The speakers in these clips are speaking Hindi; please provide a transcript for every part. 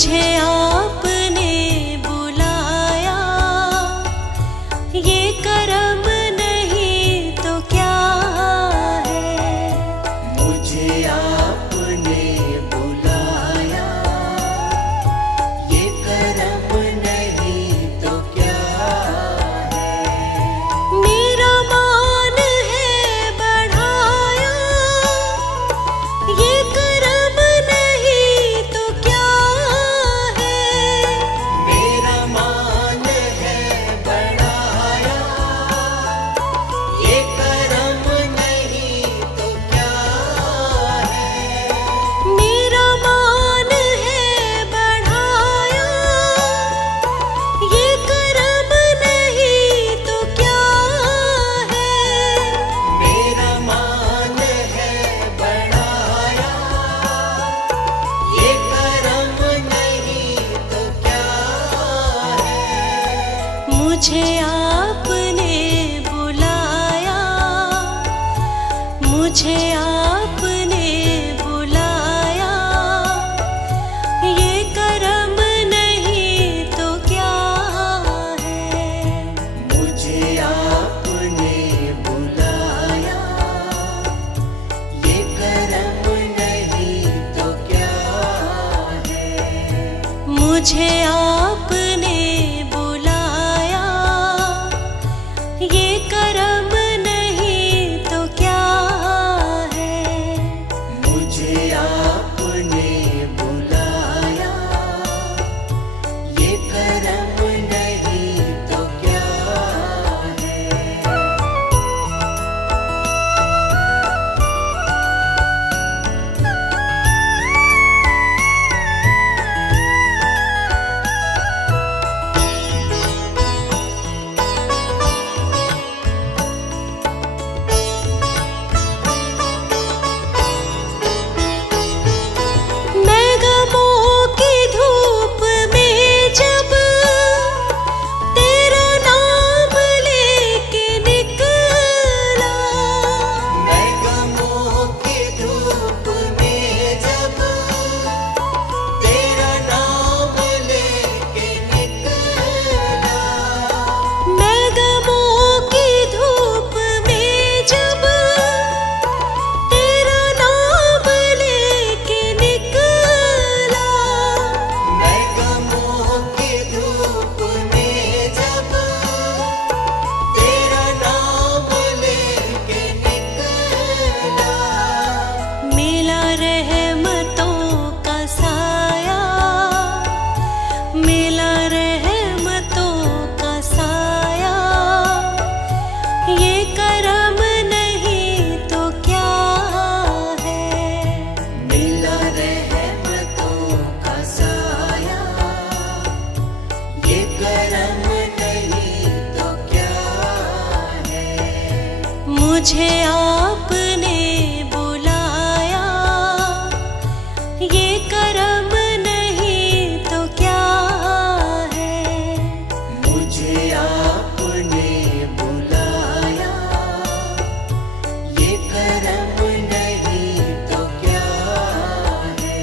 मुझे आपने बुलाया, ये करम नहीं तो क्या है। मुझे आपने बुलाया, ये करम नहीं तो क्या है। मेरा मान है बढ़ाया, ये करम नहीं तो क्या है। मेरा मान है बढ़ाया, ये करम नहीं तो क्या है। मेरा मान है बढ़ाया, ये करम नहीं तो क्या है। मेरा मान है बढ़ाया, ये करम नहीं तो क्या है। मुझे आपने बुलाया, मुझे आपने बुलाया, ये करम नहीं तो क्या है। मुझे आपने बुलाया, ये करम नहीं तो क्या है। मुझे आपने बुलाया, ये करम नहीं तो क्या है। मुझे आपने बुलाया, ये करम नहीं तो क्या है। मैं गमों की धूप में जब तेरा नाम लेके निकला, मैं गमों की धूप में जब तेरा नाम लेके निकला। मैं गमों की धूप में जब तेरा नाम लेके निकला। मैं गमों की धूप में जब तेरा नाम लेके निकला। मिला रहमतों का साया, मिला रहमतों का साया, ये करम नहीं तो क्या है। मिला रहमतों का साया, ये करम नहीं तो क्या है। मुझे आपने बुलाया, ये करम नहीं तो क्या है। मुझे आपने बुलाया, ये करम नहीं तो क्या है।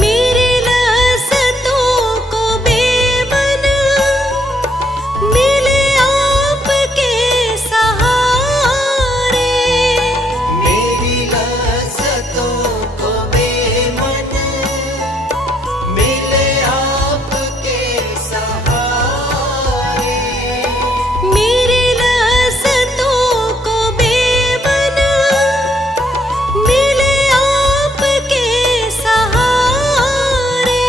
मेरी लज़्ज़तों को बेमन मिले आपके सहारे। मेरी लज़्ज़तों को बेमन मिले आपके सहारे। मेरी लज़्ज़तों को बेमन मिले आपके सहारे।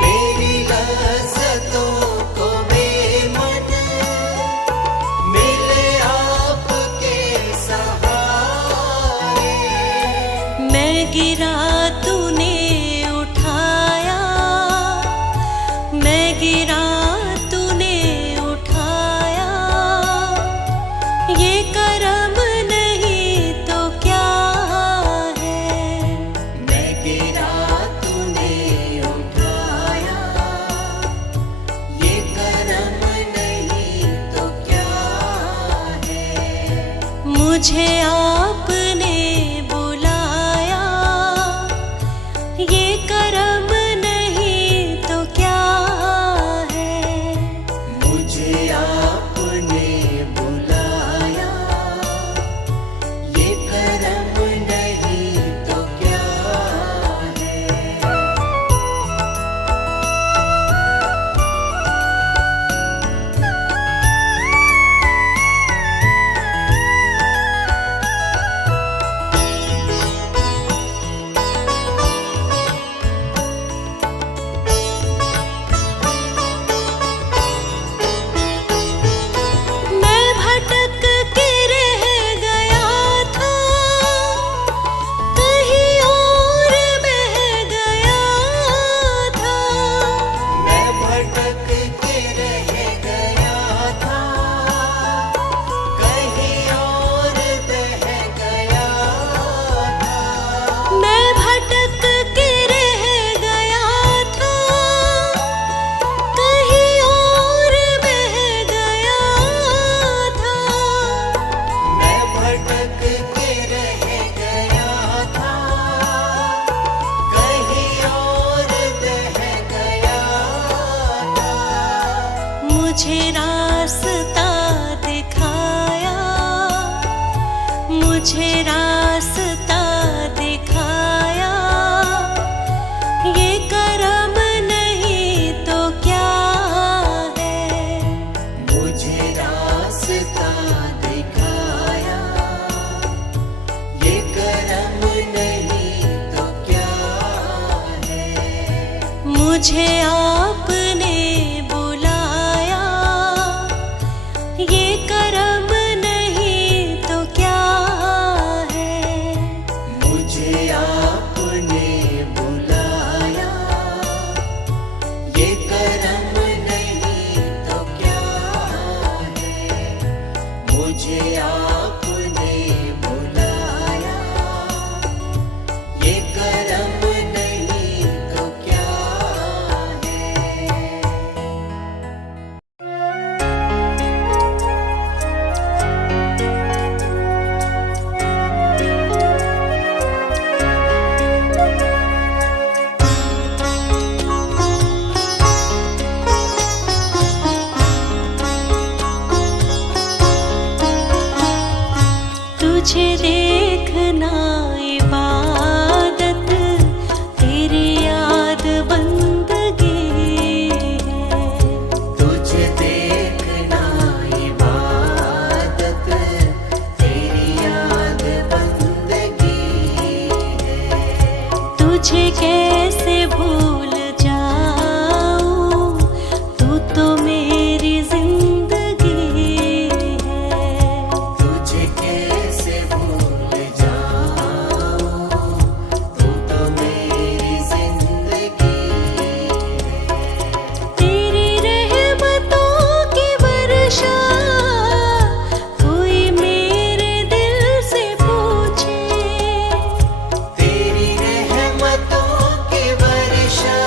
मेरी लज़्ज़तों को बेमन मिले आपके सहारे। मैं गिरा तूने उठाया, मैं गिरा तूने उठाया, ये करम नहीं मुझे आपने बुलाया, ये करम नहीं तो क्या है। मुझे आपने बुलाया, ये करम नहीं तो क्या है। मैं भटक के रह गया था, कहीं और बह गया था। मैं भटक के रह गया था, कहीं और बह गया था। मैं भटक के रह गया था, कहीं और बह गया था। मैं भटक के रह गया था, कहीं और बह गया था। मुझे रास्ता दिखाया, मुझे रास्ता दिखाया, ये करम नहीं तो क्या है। मुझे रास्ता दिखाया, ये करम नहीं तो क्या है। मुझे आपने बुलाया, ये करम नहीं तो क्या है। मुझे आपने बुलाया, ये करम नहीं तो क्या है। मुझे आपने बुलाया, ये करम नहीं तो क्या है। तुझे देखना इबादत, तेरी याद बंदगी है। तुझे देखना इबादत, तेरी याद बंदगी है। तुझे कैसे भूल जाऊं, तू तो मेरी जिंदगी है। तुझे कैसे भूल जाऊं, तू तो मेरी जिंदगी है। तेरी रहमतों की वर्षा, कोई मेरे दिल से पूछे। तेरी रहमतों की वर्षा,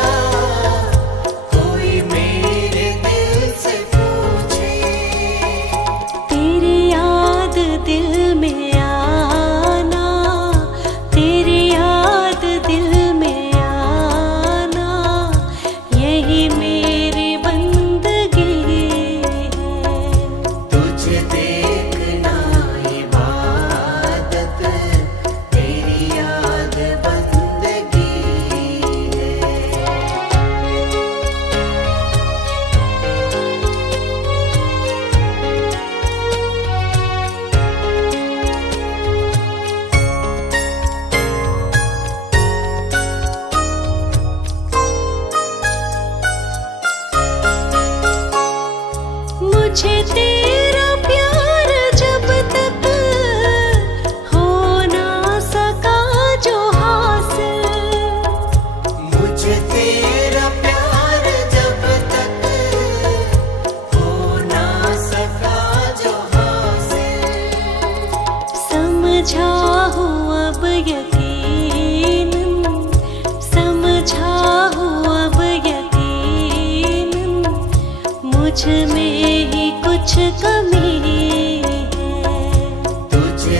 कोई मेरे दिल से पूछे। तेरी याद दिल में आना, तेरी याद दिल में आना, यही मेरी बंदगी है। तुझे देखना इबादत, तेरी याद बंदगी है। मुझे तेरा प्यार जब तक हो ना सका जो हासिल, मुझे तेरा प्यार जब तक हो ना सका जो हासिल। समझा हूँ अब यकीन, समझा हूँ अब यकीन, मुझ में ही कुछ कमी है। तुझे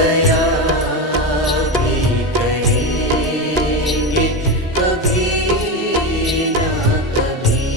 दया भी करेंगे कभी ना कभी।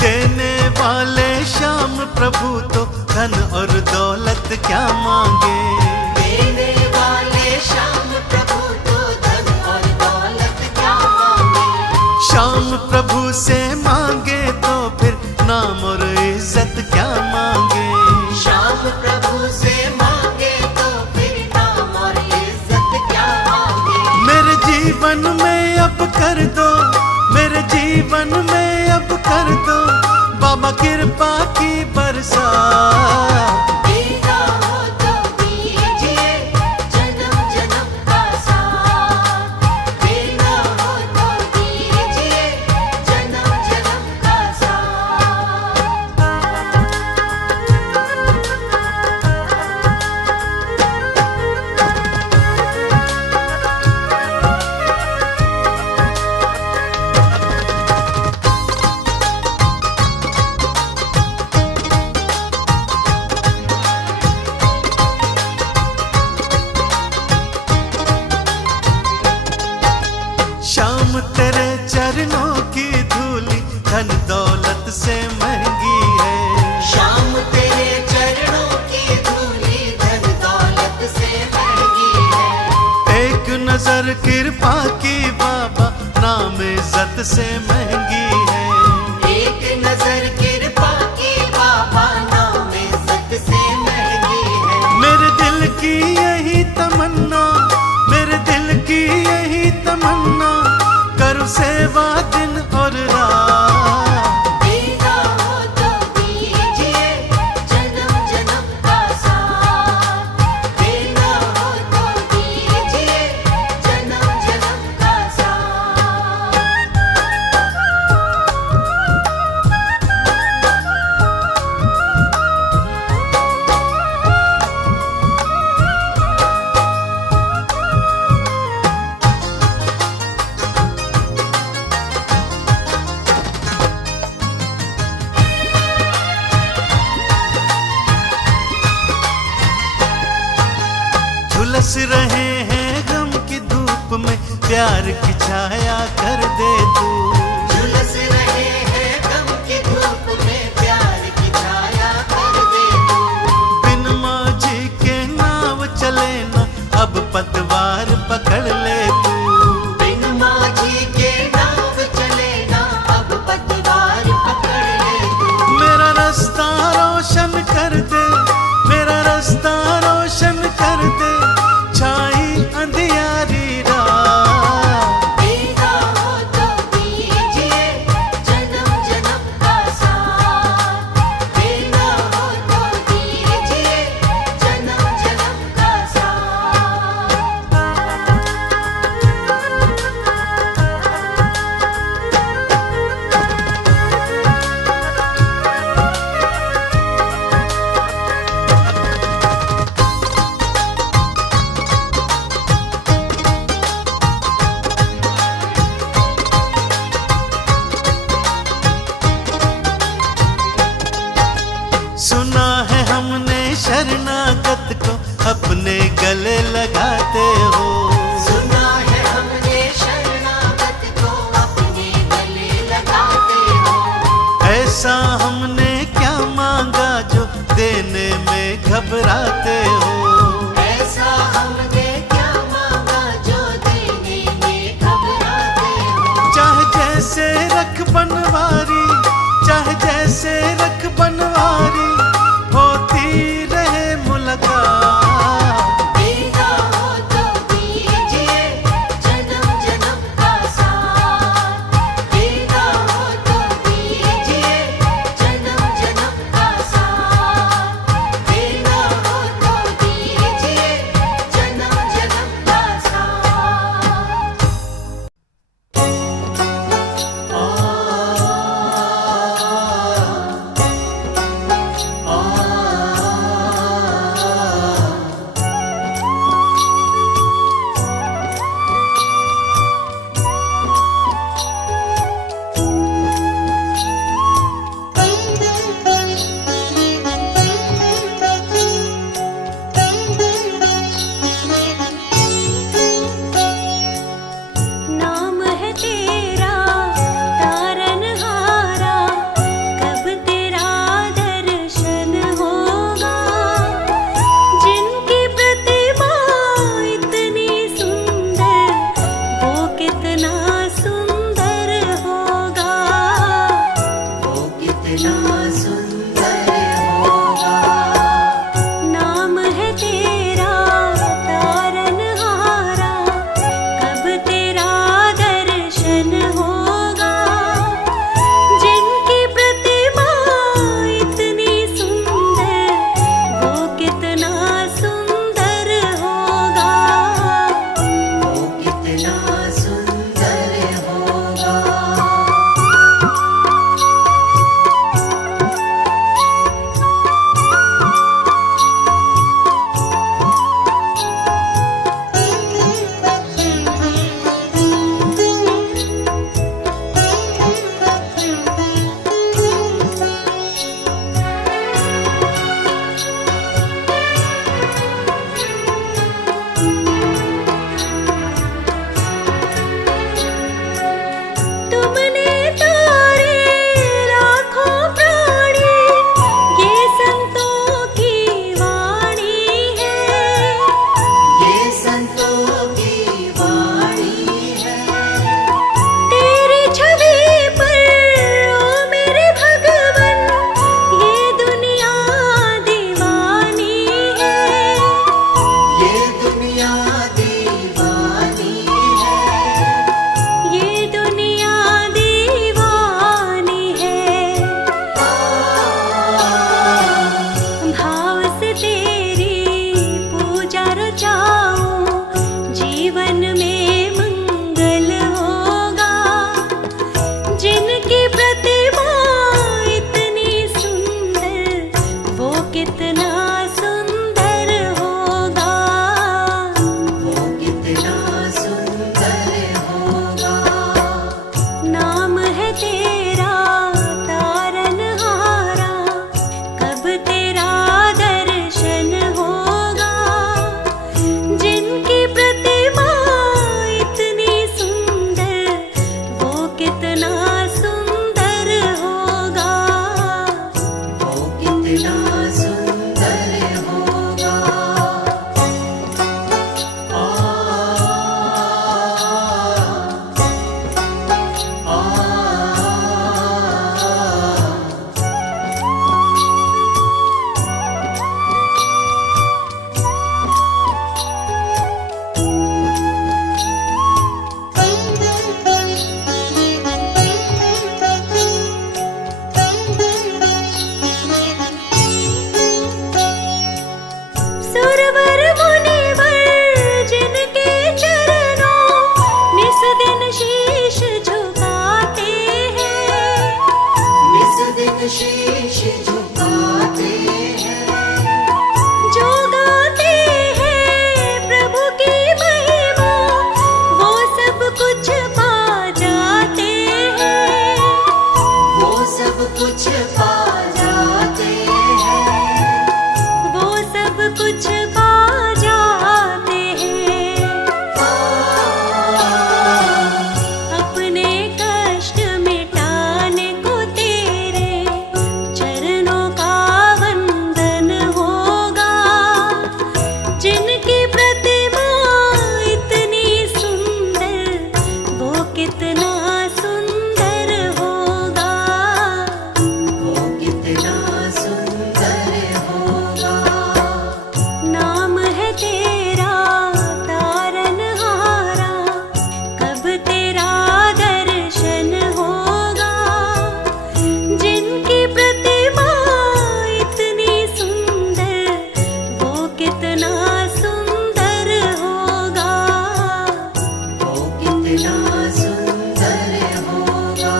देने वाले श्याम प्रभु तो धन और दौलत क्या मांगे। देने वाले श्याम प्रभु तो धन और दौलत क्या मांगे। श्याम प्रभु से मांगे तो फिर नाम और इज्जत क्या मांगे। श्याम प्रभु से मांगे तो फिर नाम और इज्जत क्या मांगे। मेरे जीवन में अब कर दो, मेरे जीवन में अब कर दो बाबा कृपा की बरसात। देना हो तो दीजिए जन्म जन्म का साथ। देना हो तो दीजिए जन्म जन्म का साथ। श्याम तेरे चरणों की धूली धन दौलत से महंगी है। श्याम तेरे चरणों की धूली धन दौलत से महंगी है। एक नजर कृपा की बाबा नाम इज्जत से महंगी है। एक नजर कृपा की बाबा नाम इज्जत से महंगी है। मेरे दिल की यही तमन्ना, मेरे दिल की यही तमन्ना करूं सेवा दिन और रात। देना हो तो दीजिए जन्म जन्म का साथ। देना हो तो दीजिए जन्म जन्म का साथ। झुलस रहे हैं गम की धूप में प्यार की छाया कर दे तू। झुलस रहे हैं गम की धूप में प्यार की छाया कर दे तू। बिन माझी के नाव चले ना अब पतवार पकड़ ले तू। बिन माझी के नाव चले ना अब पतवार पकड़ ले तू। मेरा रास्ता रोशन कर दे, मेरा रास्ता रोशन कर दे छाई अंधियारी रात। देना हो तो दीजिए जन्म जन्म का साथ। देना हो तो दीजिए जन्म जन्म का साथ। सुना है हमने शरणागत को अपने गले लगाते हो। सुना है हमने शरणागत को अपने गले लगाते हो। ऐसा हमने क्या मांगा जो देने में घबराते हो। ऐसा हमने क्या मांगा जो देने में घबराते हो। चाहे जैसे रख बनवारी, चाहे जैसे रख बनवारी होती रहे मुलाकात। देना हो तो दीजिए जन्म जन्म का साथ। देना हो तो दीजिए जन्म जन्म का साथ। देना हो तो दीजिए जन्म जन्म का साथ। कितना सुंदर होगा, वो कितना सुंदर होगा। नाम है तेरा तारनहारा, कब तेरा दर्शन होगा। जिनकी प्रतिमा इतनी सुंदर, वो कितना सुंदर होगा, वो कितना सुंदर होगा। तुमने तारे लाखों प्राणी, ये संतों की वाणी है। ये संतों की वाणी है। तेरी छवि पर ओ मेरे भगवन, ये दुनिया दीवानी है। ये दुनिया दीवानी है। ये दुनिया दीवानी है। भाव से तेरी पूजा रचाऊं, जीवन में मंगल होगा। जिनकी प्रतिमा इतनी सुंदर, वो कितना सुंदर होगा, वो कितना सुंदर होगा। नाम है तेरा तारनहारा, कब तेरा दर्शन होगा। जिनकी प्रतिमा इतनी सुंदर, वो कितना सुंदर होगा, वो कितना सुंदर होगा। आ, आ, सुरवर मुनिवर जिनके चरणों निस दिन शीश झुकाते हैं। निस दिन शीश झुकाते हैं। जो गाते हैं प्रभु की महिमा, वो सब कुछ पा जाते हैं। वो सब कुछ पा जाते हैं। वो सब कुछ पा जाते हैं। अपने कष्ट मिटाने को तेरे चरणों का वंदन होगा। जिनकी प्रतिमा इतनी सुंदर, वो कितना सुंदर होगा, वो कितना सुंदर होगा। नाम है तेरा तारनहारा, कब तेरा दर्शन होगा। जिनकी प्रतिमा इतनी सुंदर, वो कितना सुंदर होगा, वो कितना सुंदर होगा।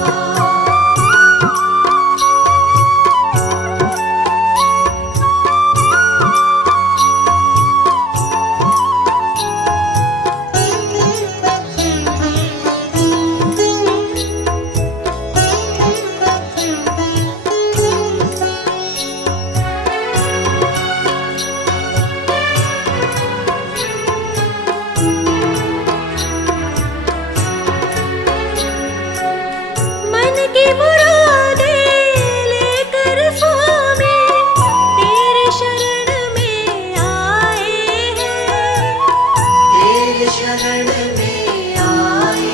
मन की मुरादें लेकर स्वामी तेरे शरण में आए हैं। तेरे शरण में आए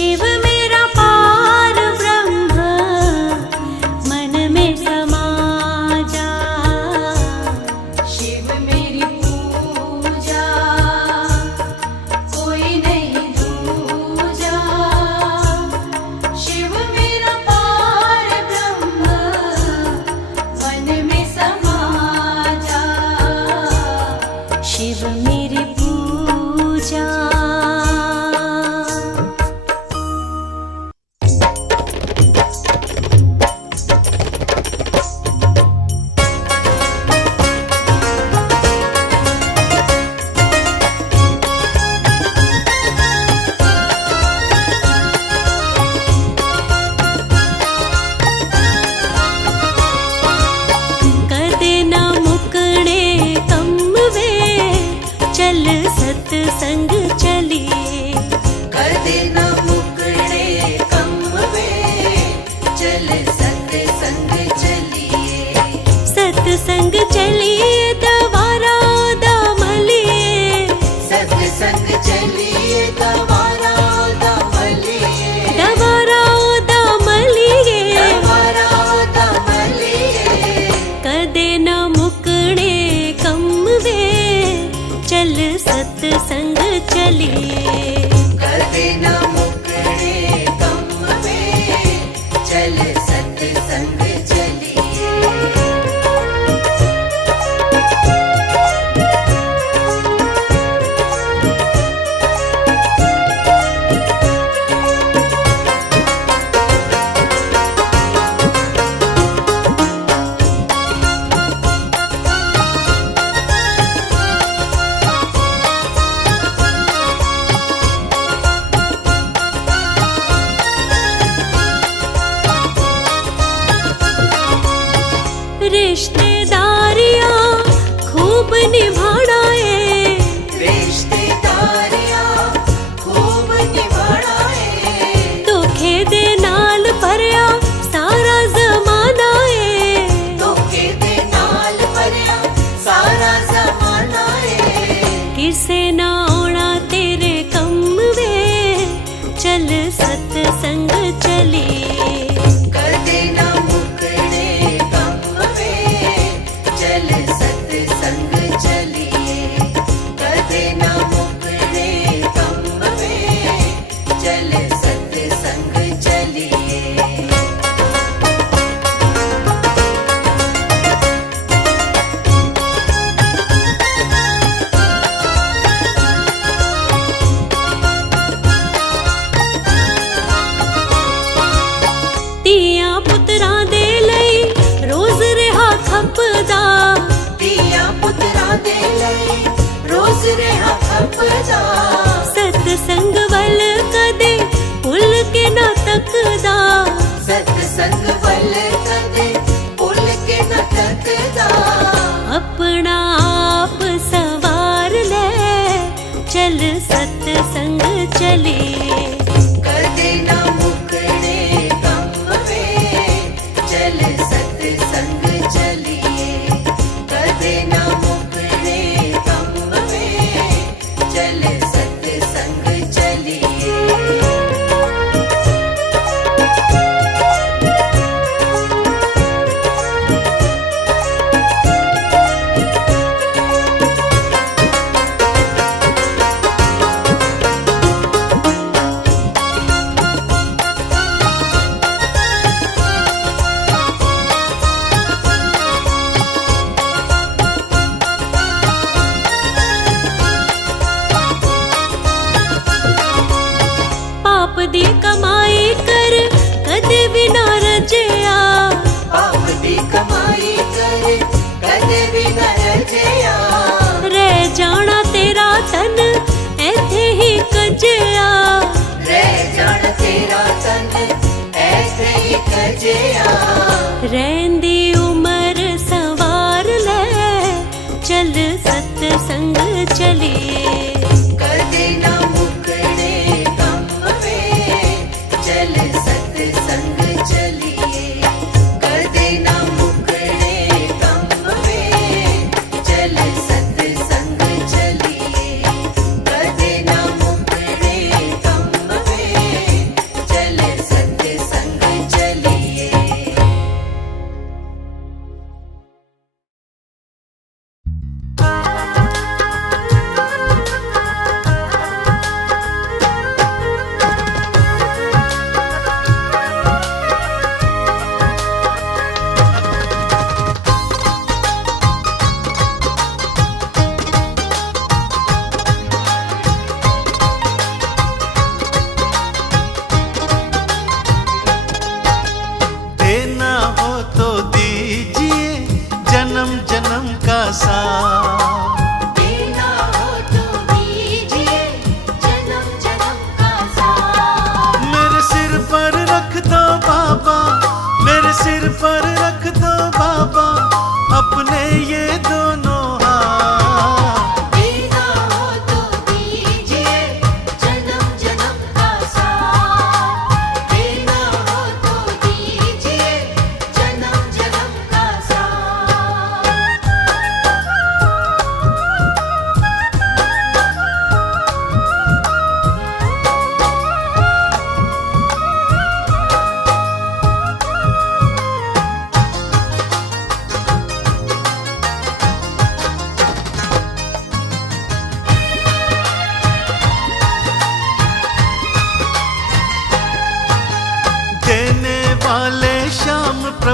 शिव मेरा पार ब्रह्म मन में समा जा। शिव मेरी पूजा कोई नहीं दूजा। शिव मेरा पार ब्रह्म मन में समा जा। शिव मेरी पूजा। कदे ना मुकणे कम वे चल सत्संग चलिए। कदे न मुकणे कम वे चल सत्संग चलिए। सत्संग चलिए दवारा दामलिए। सत्संग चलिए दवारा दामलिए। दवारा दामलिए। दवारा दामलिए। कदे न मुकणे कम वे चल सत्संग चलिए। कदे न मुकणे कम वे चल सत्संग चलिए। रिश्तेदारियां खूब निभाना है। रिश्तेदारियां खूब निभाना है। दुखे दे नाल भरिया सारा जमाना है। धोखे दे नाल भरिया सारा जमाना है। किसे ना आना तेरे कम वे चल सत्संग चलिए। कदे न मुकणे कम वे चल सत्संग चलिए। कदे न मुकणे कम वे चल सत्संग चलिए। ਧੀਆਂ ਪੁੱਤਰਾਂ ਦੇ ਲਈ ਰੋਜ਼ ਰਿਹਾ ਖਪਦਾ। ਧੀਆਂ ਪੁੱਤਰਾਂ ਦੇ ਲਈ ਰੋਜ਼ ਰਿਹਾ ਖਪਦਾ। ਸਤਸੰਗ ਵੱਲ ਕਦੇ ਭੁੱਲ ਕੇ ਨਾ ਤੱਕਦਾ। ਸਤਸੰਗ ਵੱਲ ਕਦੇ ਭੁੱਲ ਕੇ ਨਾ ਤੱਕਦਾ। ਆਪਣਾ ਆਪ ਸਵਾਰ ਲੈ ਚਲ ਸਤਸੰਗ ਚਲੀਏ। ਕਦੇ ਨਾ ਮੁਕਣੇ ਕੰਮ ਵੇ ਚਲ ਸਤਸੰਗ ਚਲੀਏ। ਕਦੇ ਨਾ ਮੁਕਣੇ ਕੰਮ ਵੇ ਚਲ ਸਤਸੰਗ ਚਲੀਏ। ਪਾਪ ਦੀ ਕਮਾਈ ਕਰ ਕਦੇ ਵੀ ਨਾ ਰਜਿਆ। ਪਾਪ ਦੀ ਕਮਾਈ ਕਰ ਕਦੇ ਵੀ ਨਾ ਰਜਿਆ। ਰਹਿ ਜਾਣਾ ਤੇਰਾ ਤਨ ਇੱਥੇ ਹੀ ਕੱਜਿਆ। ਰਹਿ ਜਾਣ ਤੇਰਾ ਤਨ ਐਸੇ ਹੀ ਕਜਿਆ। ਰਹਿੰਦੀ ਉਮਰ ਸਵਾਰ ਲੈ ਚਲ ਸਤਸੰਗ ਚਲੀਏ। ਕਦੇ ਨਾ ਮੁਕਣੇ ਕੰਮ ਵੇ ਚਲ ਸਤਸੰਗ ਚਲੀਏ। ਕਦੇ ਨਾ ਮੁਕਣੇ ਕੰਮ ਵੇ ਚਲ ਸਤਸੰਗ ਚਲੀਏ। ਕਦੇ ਨਾ ਮੁਕਣੇ ਕੰਮ ਵੇ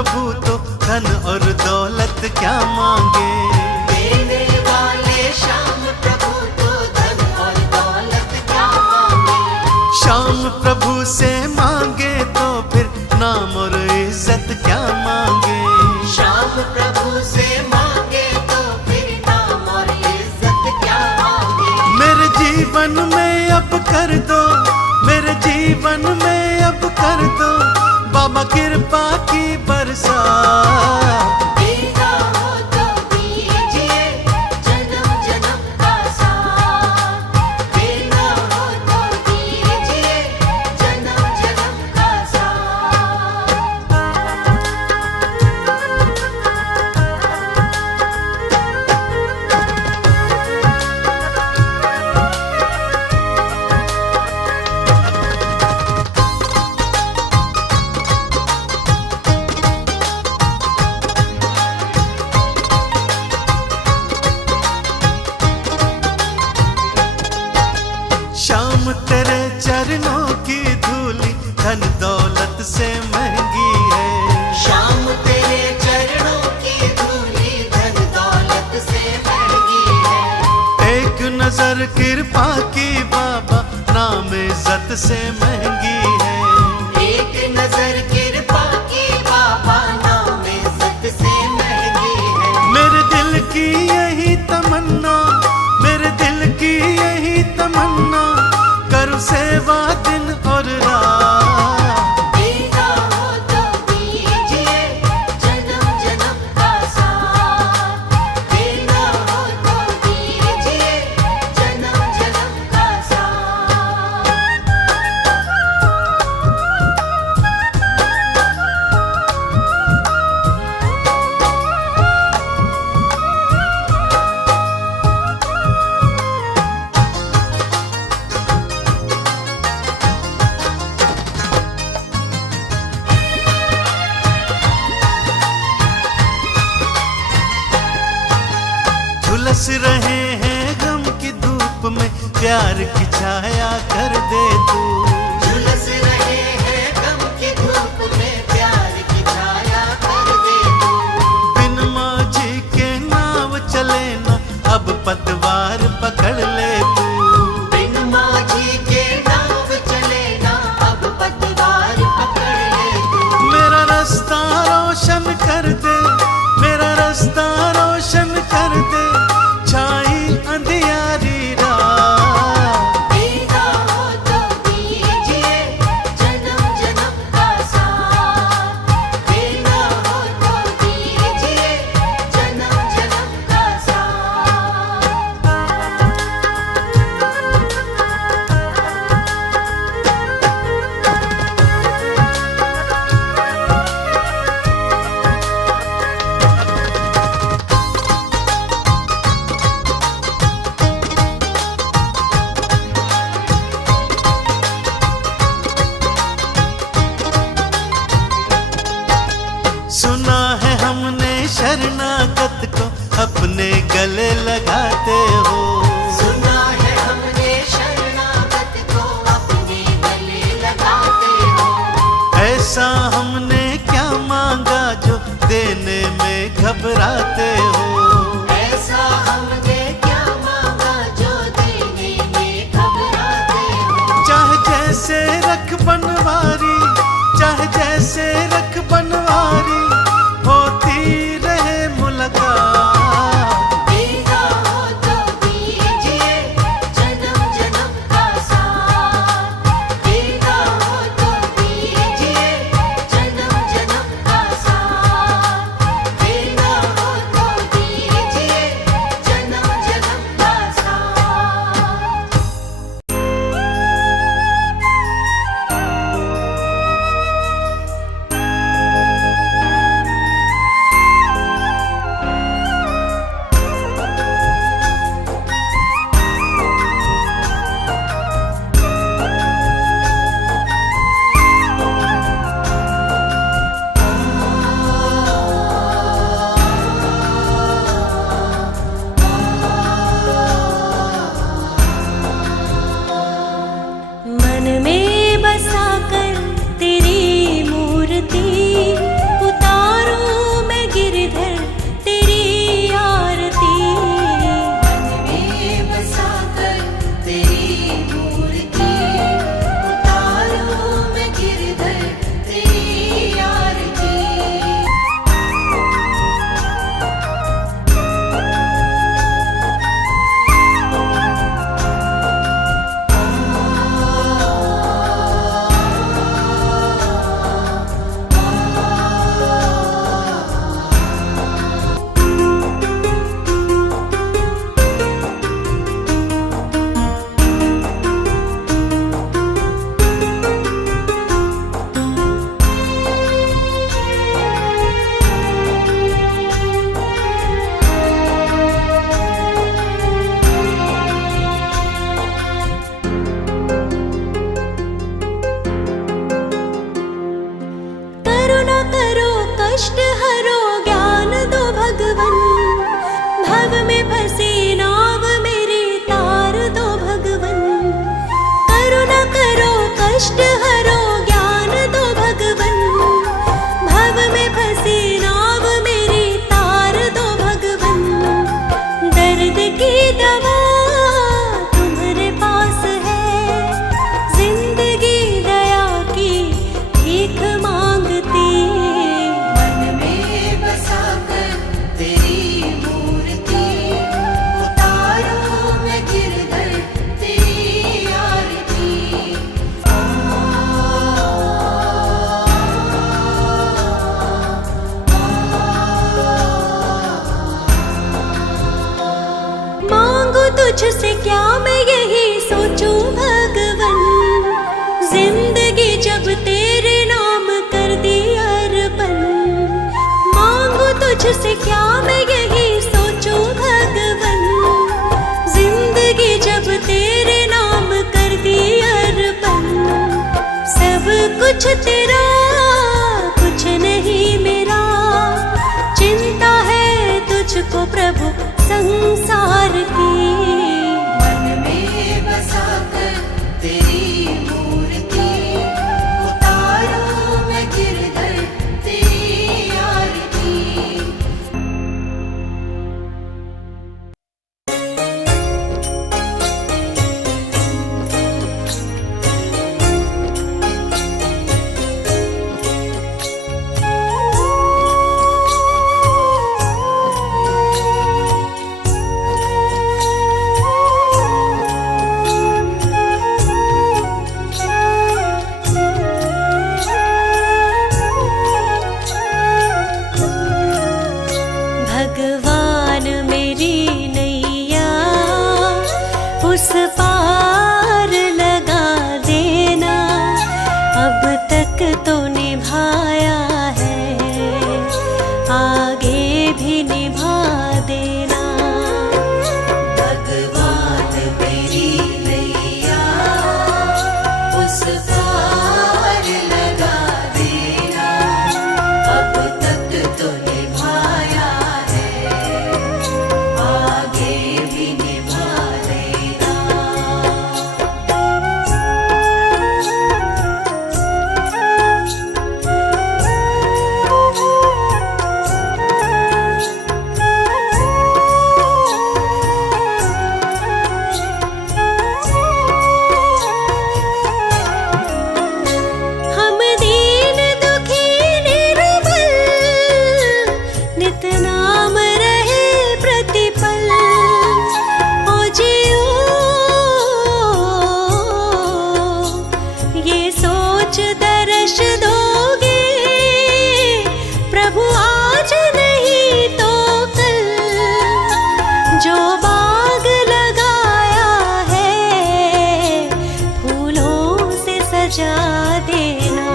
प्रभु तो धन और दौलत क्या मांगे। देने वाले श्याम प्रभु तो धन और दौलत क्या मांगे। श्याम प्रभु से मांगे तो फिर नाम और इज्जत क्या मांगे। श्याम प्रभु से मांगे तो फिर नाम और इज्जत क्या मांगे। मेरे जीवन में अब कर दो, मेरे जीवन में अब कर दो बाबा कृपा की बरसात। देना हो तो दीजिए जन्म जन्म का साथ। देना हो तो दीजिए जन्म जन्म का साथ। श्याम तेरे चरणों की धूली धन दौलत से महंगी है। श्याम तेरे चरणों की धूली धन दौलत से महंगी है। एक नजर कृपा की बाबा नाम इज्जत से महंगी है। एक नजर कृपा की बाबा नाम इज्जत से महंगी है। मेरे दिल की यही तमन्ना, मेरे दिल की यही तमन्ना करूं सेवा दिन और रात। देना हो तो दीजिए जन्म जन्म का साथ। देना हो तो दीजिए जन्म जन्म का साथ। झुलस रहे हैं गम की धूप में प्यार की छाया कर दे तू। झुलस रहे हैं गम की धूप में प्यार की छाया कर दे तू। बिन माझी के नाव चले ना अब पतवार पकड़ ले तू। बिन माझी के नाव चले ना अब पतवार पकड़ ले तू। मेरा रास्ता रोशन कर दे, मेरा रास्ता रोशन कर दे छाई अंधियारी रात। देना हो तो दीजिए जन्म जन्म का साथ। देना हो तो दीजिए जन्म जन्म का साथ। सुना है हमने शरणागत को अपने गले लगाते हो। सुना है हमने शरणागत को अपने गले लगाते हो। ऐसा हमने क्या मांगा जो देने में घबराते हो। ऐसा हमने क्या मांगा जो देने में घबराते हो। चाहे जैसे रख बनवारी, चाहे जैसे रख बनवारी होती रहे मुलाकात। देना हो तो दीजिए जन्म जन्म का साथ। देना हो तो दीजिए जन्म जन्म का साथ। देना हो तो दीजिए जन्म जन्म का साथ। क्या मैं यही सोचूं भगवन, जिंदगी जब तेरे नाम कर दी अर्पण। मांगू तुझसे क्या मैं यही सोचूं भगवन, जिंदगी जब तेरे नाम कर दी अर्पण। सब कुछ तेरा कुछ नहीं मेरा, चिंता है तुझको प्रभु संसार की। मन में बसाकर तेरी मूर्ति, उतारूं मैं गिरधर तेरी आरती। भगवान मेरी नैया उस पार लगा देना, अब तक तो निभाया है, आगे भी निभा देना। भगवान मेरी नैया उस पार लगा देना, अब तक तो निभाया है, आगे भी निभा देना। हम दीन दुखी निर्बल, नित नाम रहे प्रतिपल। ओ जियो ये सोच दर्श दोगे, प्रभु आज नहीं तो कल। जो बाग लगाया है फूलों से सजा देना।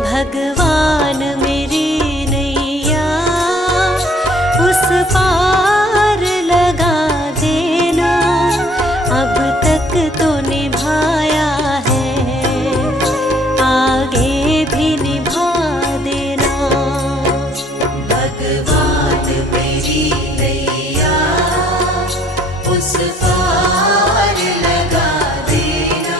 भगवान मेरी नैया उस पार लगा देना, अब तक तो निभाया है, आगे भी निभा देना। भगवान मेरी नैया उस पार लगा देना,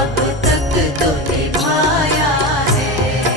अब तक तो निभाया है,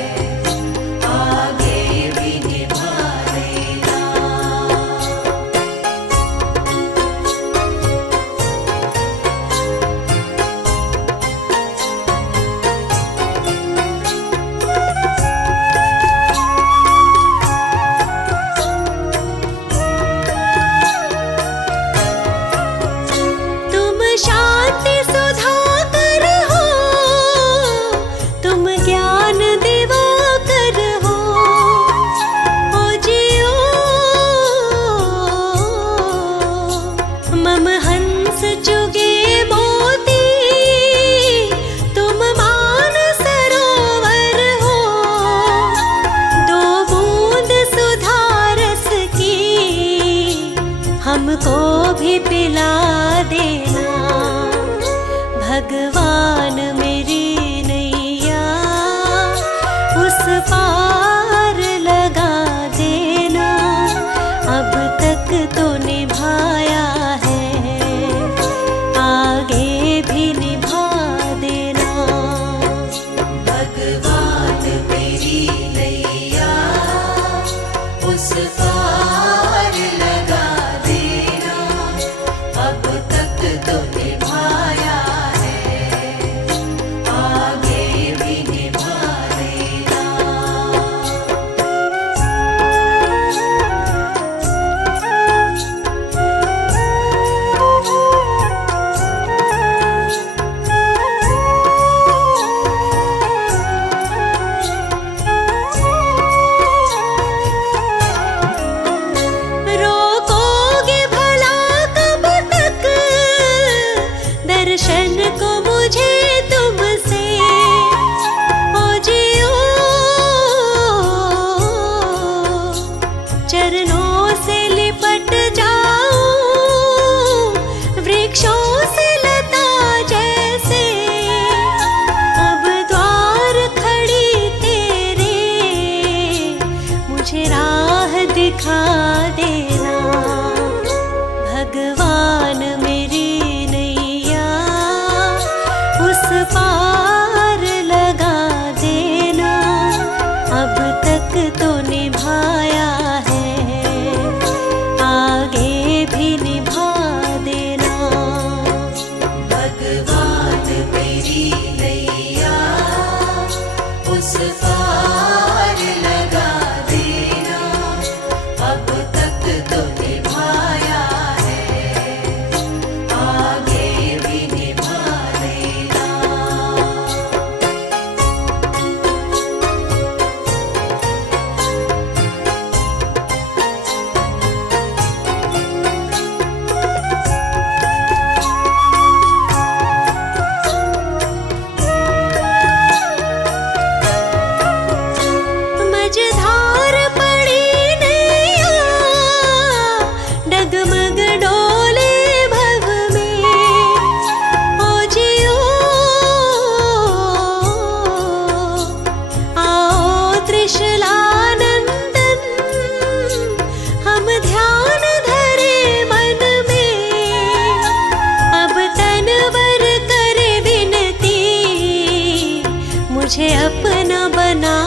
मुझे अपना बना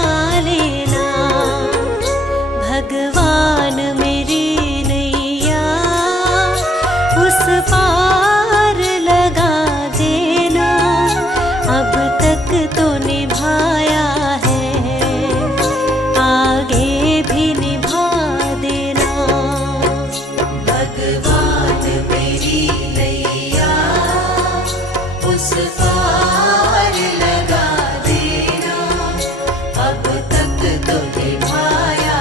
लेना। भगवान मेरी नैया उस पार लगा देना। अब तक तो निभाया है, आगे भी निभा देना। भगवान मेरी नैया उस पार लगा देना। अब तक तो निभाया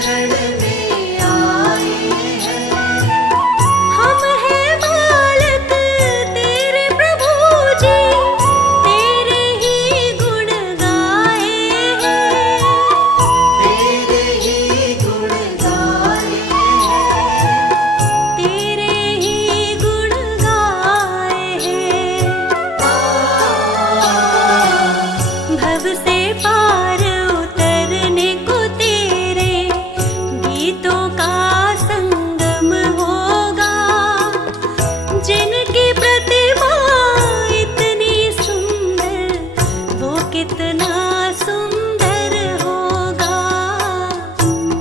शरण में आए हैं। हम हैं बालक तेरे प्रभु जी, तेरे ही गुण गाए हैं। तेरे ही गुण गाए हैं। तेरे ही गुण गाए हैं। भव से पार उतरने को तेरे गीतों का संगम होगा। जिनकी प्रतिभा इतनी सुंदर, वो कितना सुंदर होगा।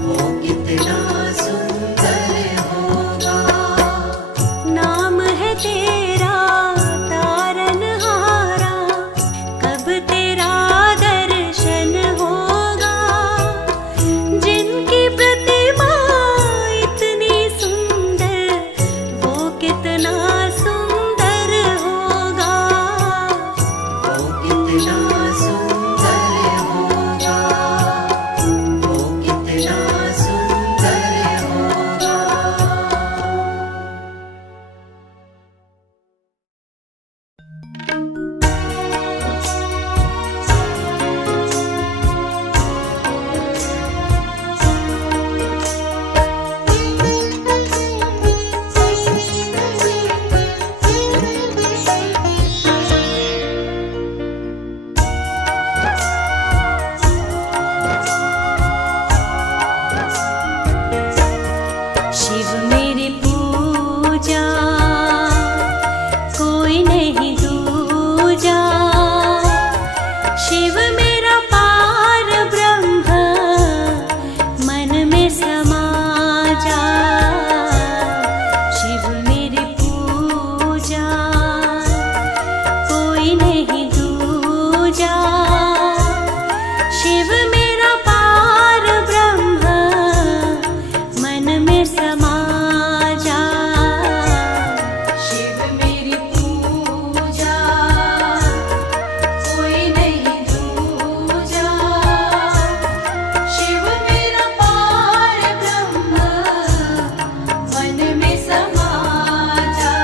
वो कितना सुंदर होगा। नाम है तेरा तारनहारा, कब तेरा दर्शन होगा। जिनकी प्रतिमा इतनी सुंदर, वो कितना सुंदर होगा। वो कितना सुंदर होगा। वो कितना सुंदर होगा। शिव मेरी पूजा, कोई नहीं दूजा। शिव मेरा पार ब्रह्म, मन में समा जा। शिव मेरी पूजा, कोई नहीं दूजा। शिव मेरा पार ब्रह्म, मन में समा जा। शिव मेरी पूजा, कोई नहीं दूजा। शिव मेरा पार ब्रह्म, मन में समा जा।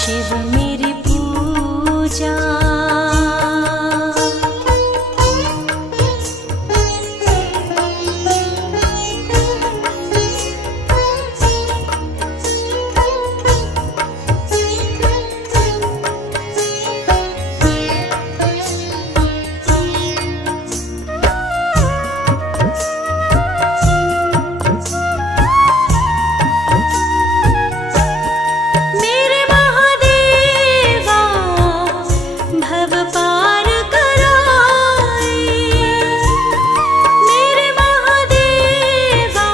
शिव मेरी पूजा। मेरे महादेवा, भव पार कराए। मेरे महादेवा,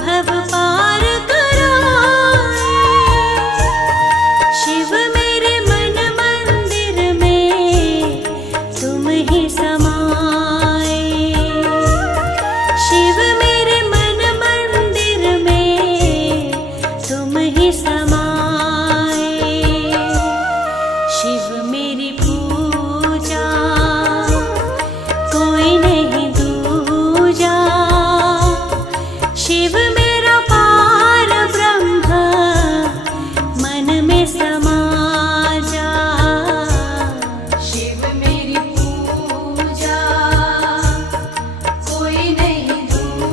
भव पार कराए। शिव मेरे मन मंदिर में तुम ही समाए। शिव मेरे मन मंदिर में तुम ही समाए। शिव मेरी पूजा, कोई नहीं दूजा। शिव मेरा पार ब्रह्म, मन में समा जा। शिव मेरी पूजा, कोई नहीं दूजा।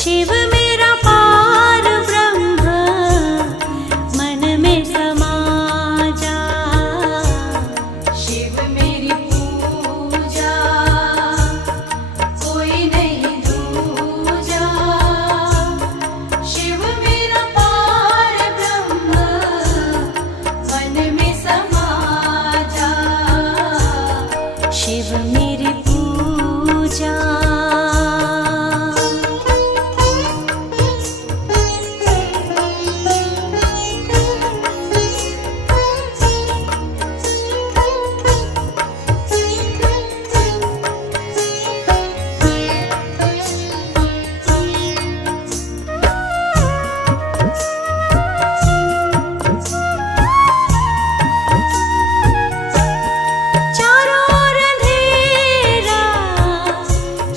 शिव मेरा पार ब्रह्म मन में समा जा। शिव मेरी पूजा कोई नहीं दूजा। शिव मेरा पार ब्रह्म मन में समा जा। शिव मेरी पूजा। चारों ओर अंधेरा,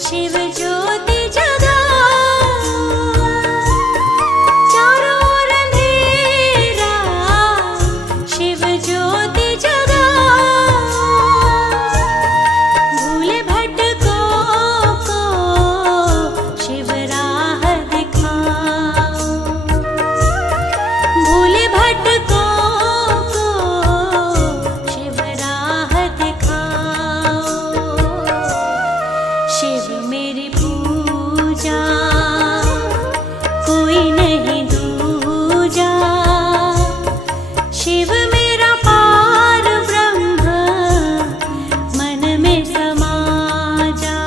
शिव ज्योति जगाओ। चारों ओर अंधेरा, शिव ज्योति जगाओ। भूले भटकों को शिव राह दिखाओ। भूले भटकों को शिव राह दिखाओ। शिव मेरी पूजा कोई नहीं दूजा। शिव मेरा पार ब्रह्म मन में समा जा।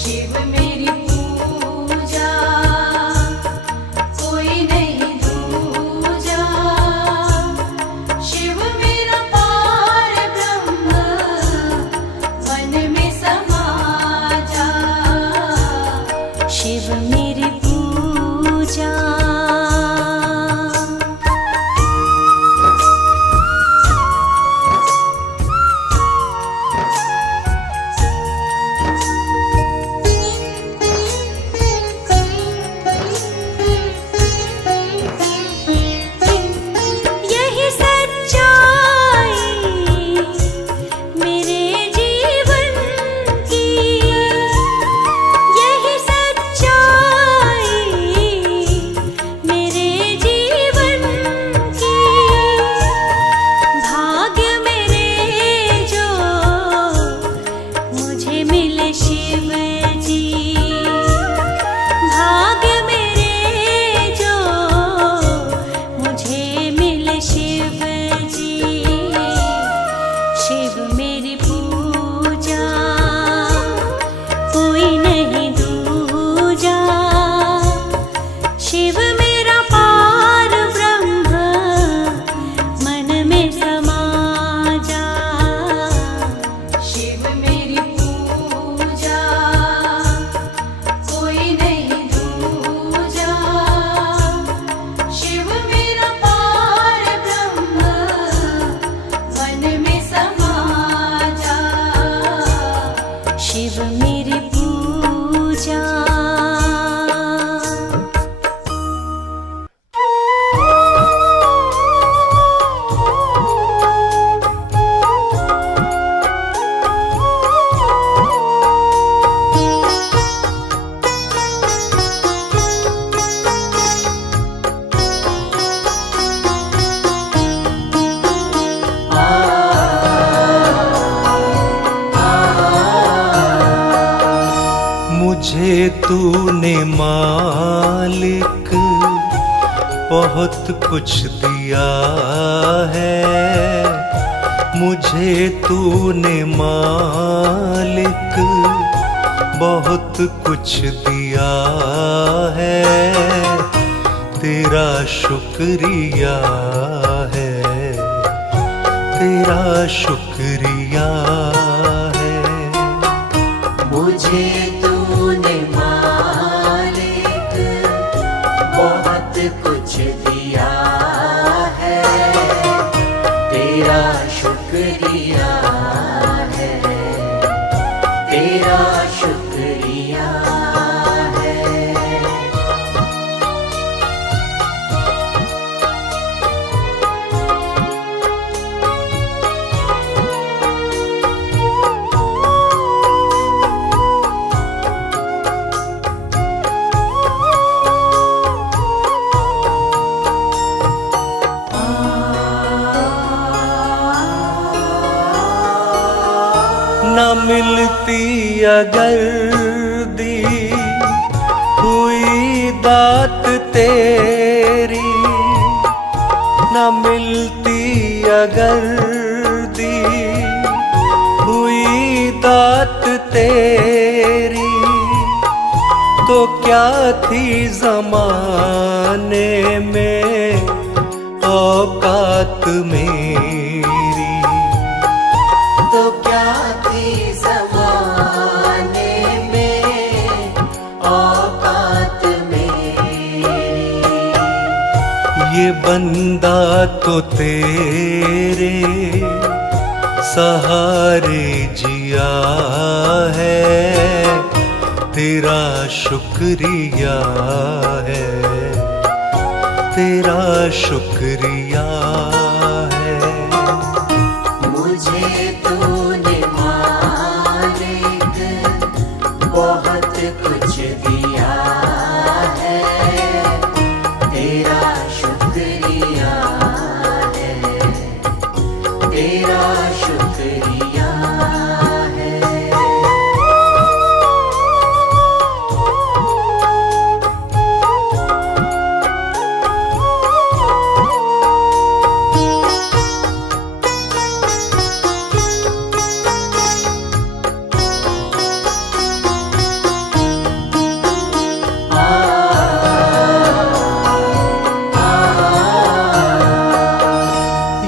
शिव मेरी पूजा कोई नहीं दूजा। शिव मेरा पार ब्रह्म मन में समा जा। शिव मेरी पूजा। यही सच्चाई मेरे जीवन की। यही सच्चाई मेरे जीवन की। भाग्य मेरे जो मुझे मिले शिव जी। भाग्य मेरे जो मुझे मिले शिव जी। शिव मेरी पूजा कोई नहीं दूजा। शिव मेरा पार ब्रह्म मन में समा जा। शिव मेरी पूजा कोई नहीं दूजा। शिव मेरा पार ब्रह्म मन में समा जा। शिव मेरी पूजा। मुझे तूने मालिक बहुत कुछ दिया है। मुझे तूने मालिक बहुत कुछ दिया है। तेरा शुक्रिया है, तेरा शुक्रिया है। मुझे तूने मालिक बहुत कुछ दिया है। तेरा शुक्रिया है, तेरा शुक्रिया है। मिलती अगर दी हुई दात तेरी, न मिलती अगर दी हुई दात तेरी, तो क्या थी ज़माने में औकात मेरी। तो क्या थी ज़माने में औकात मेरी। ये बंदा तो तेरे सहारे जिया है, तेरा शुक्रिया है, तेरा शुक्रिया है। मुझे तूने मालिक बहुत कुछ दिया है, तेरा शुक्रिया है, तेरा शुक्रिया है।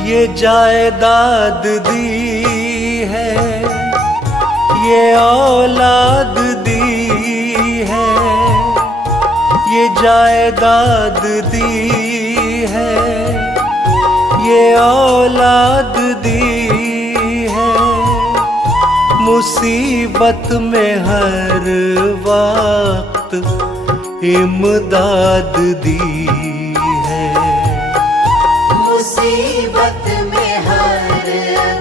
ये जायदाद दी है, ये औलाद दी है, ये जायदाद दी है, ये औलाद दी है। मुसीबत में हर वक्त इमदाद दी है। मुसीबत में हर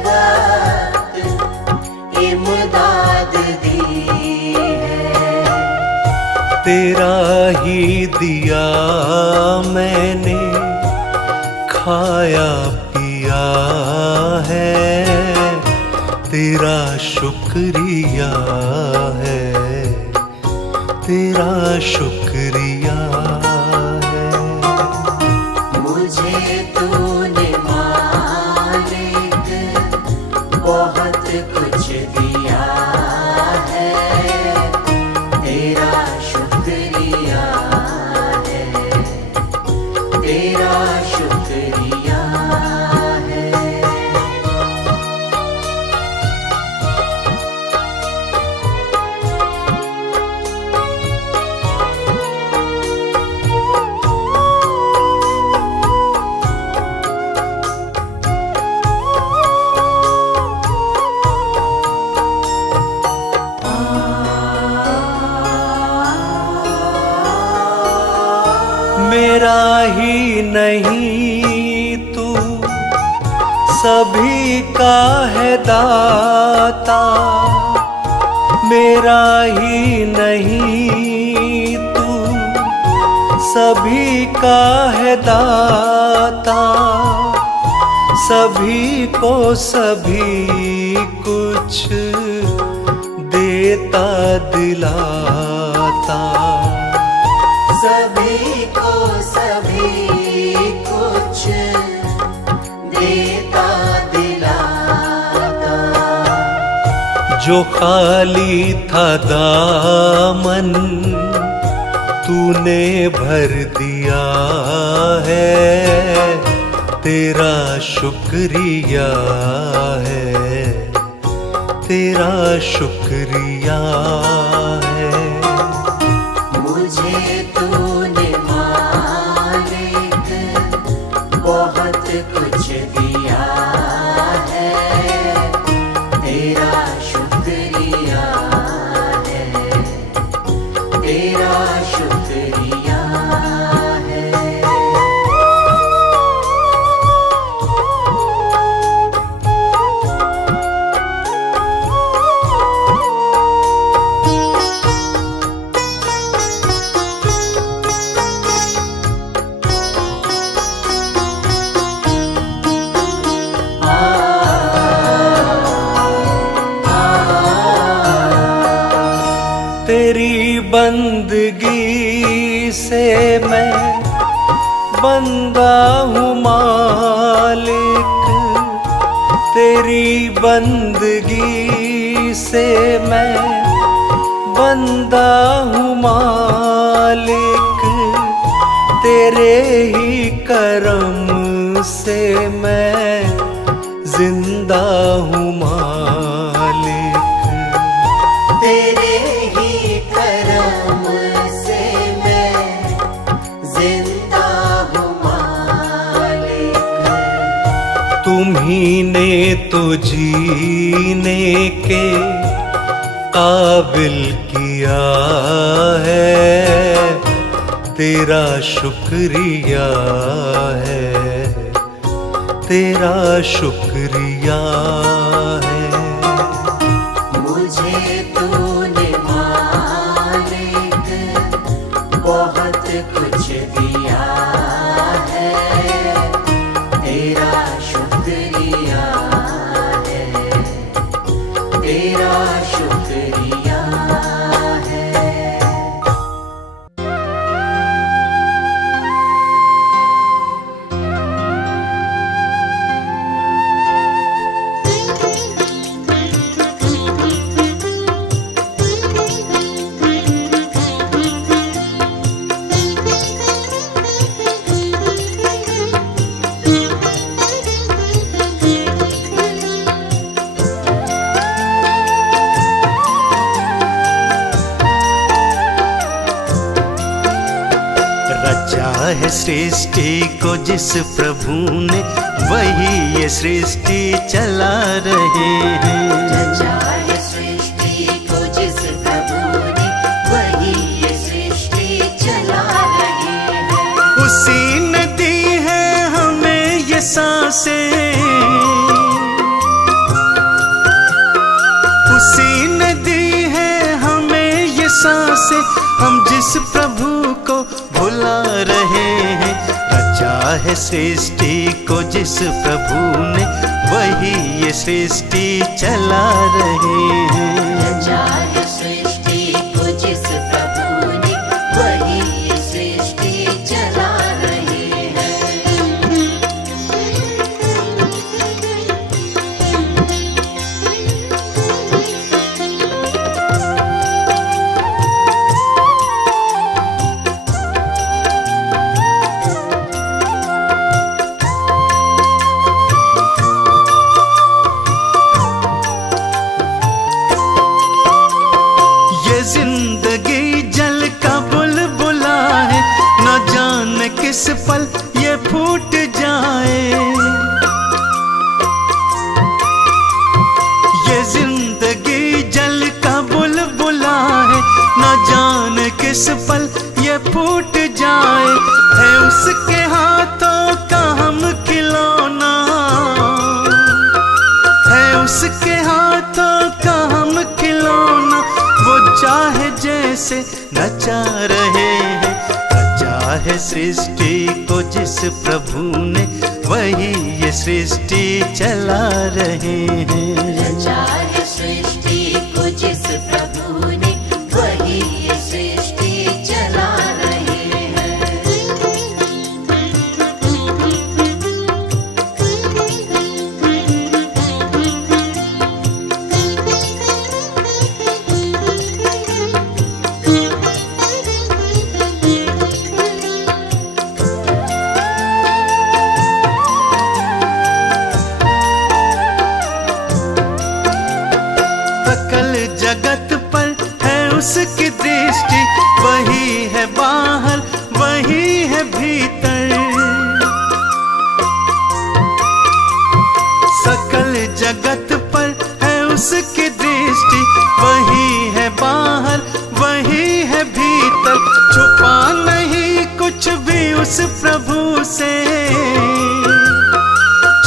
वक्त इमदाद दी है। तेरा ही दिया मैंने खाया पिया है, तेरा शुक्रिया है, तेरा शुक्रिया है। मुझे तूने मालिक बहुत कुछ दिया है, तेरा शुक्रिया है, तेरा शुक्रिया है। मेरा ही नहीं तू सभी का है दाता, मेरा ही नहीं तू सभी का है दाता। सभी को सभी कुछ देता दिलाता, सभी को सभी कुछ देता दिलाता। जो खाली था दामन तूने भर दिया है, तेरा शुक्रिया है, तेरा शुक्रिया है। मुझे तूने मालिक बहुत कुछ दिया है, तेरा शुक्रिया है, तेरा शुक्रिया है। बंदगी से मैं बंदा हूँ मालिक, तेरी बंदगी से मैं बंदा हूँ मालिक, तेरे ही करम से मैं जिंदा हूँ मालिक। तेरे ही करम से मैं जिंदा हूँ मालिक। तुम्ही ने तो जीने के काबिल किया है, तेरा शुक्रिया है, तेरा शुक्रिया है। मुझे तूने मालिक बहुत कुछ दिया है, तेरा शुक्रिया है, तेरा शुक्रिया है। रचा है सृष्टि को जिस प्रभु ने, वही ये सृष्टि चला रहे हैं। रचा है सृष्टि को जिस प्रभु ने, वही ये सृष्टि चला रहे हैं। उसी ने दी है हमें ये सांसें, उसी ने दी है हमें ये सांसें, हम जिस प्रभु को भुला रहे हैं। रचा है सृष्टि को जिस प्रभु ने, वही ये सृष्टि चला रहे हैं। रचा है सृष्टि को जिस प्रभु ने, वही ये सृष्टि चला रहे हैं। जिंदगी जल का बुलबुला है, न जाने किस पल ये फूट जाए। ये जिंदगी जल का बुलबुला है, न जाने किस पल ये फूट जाए। है उसके हाथों का हम खिलौना, है उसके हाथों का हम खिलौना, वो चाहे जैसे नचा रहे हैं। रचा है सृष्टि को जिस प्रभु ने, वही ये सृष्टि चला रहे हैं। रचा है सृष्टि को जिस प्रभु ने, वही ये सृष्टि चला रहे हैं। सकल जगत पर है उसकी दृष्टि, वही है बाहर वही है भीतर। सकल जगत पर है उसकी दृष्टि, वही है बाहर वही है भीतर। छुपा नहीं कुछ भी उस प्रभु से,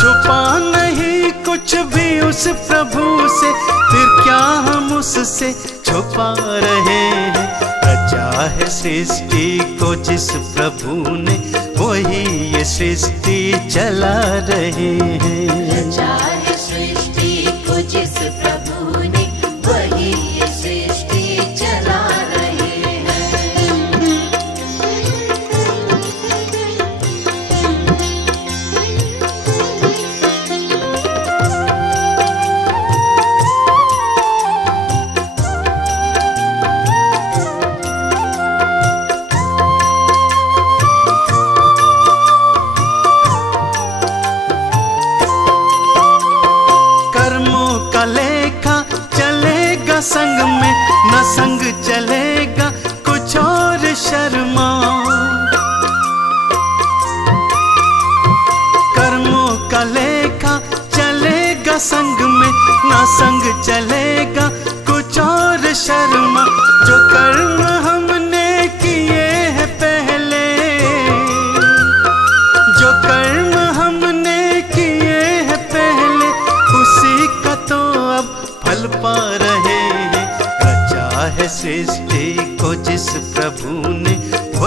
छुपा नहीं कुछ भी उस प्रभु से, फिर क्या हम उससे छुपा रहे हैं। रचा है सृष्टि को जिस प्रभु ने, वही ये सृष्टि चला रहे हैं। रचा है सृष्टि को जिस प्रभु ने, वही ये सृष्टि चला रहे हैं।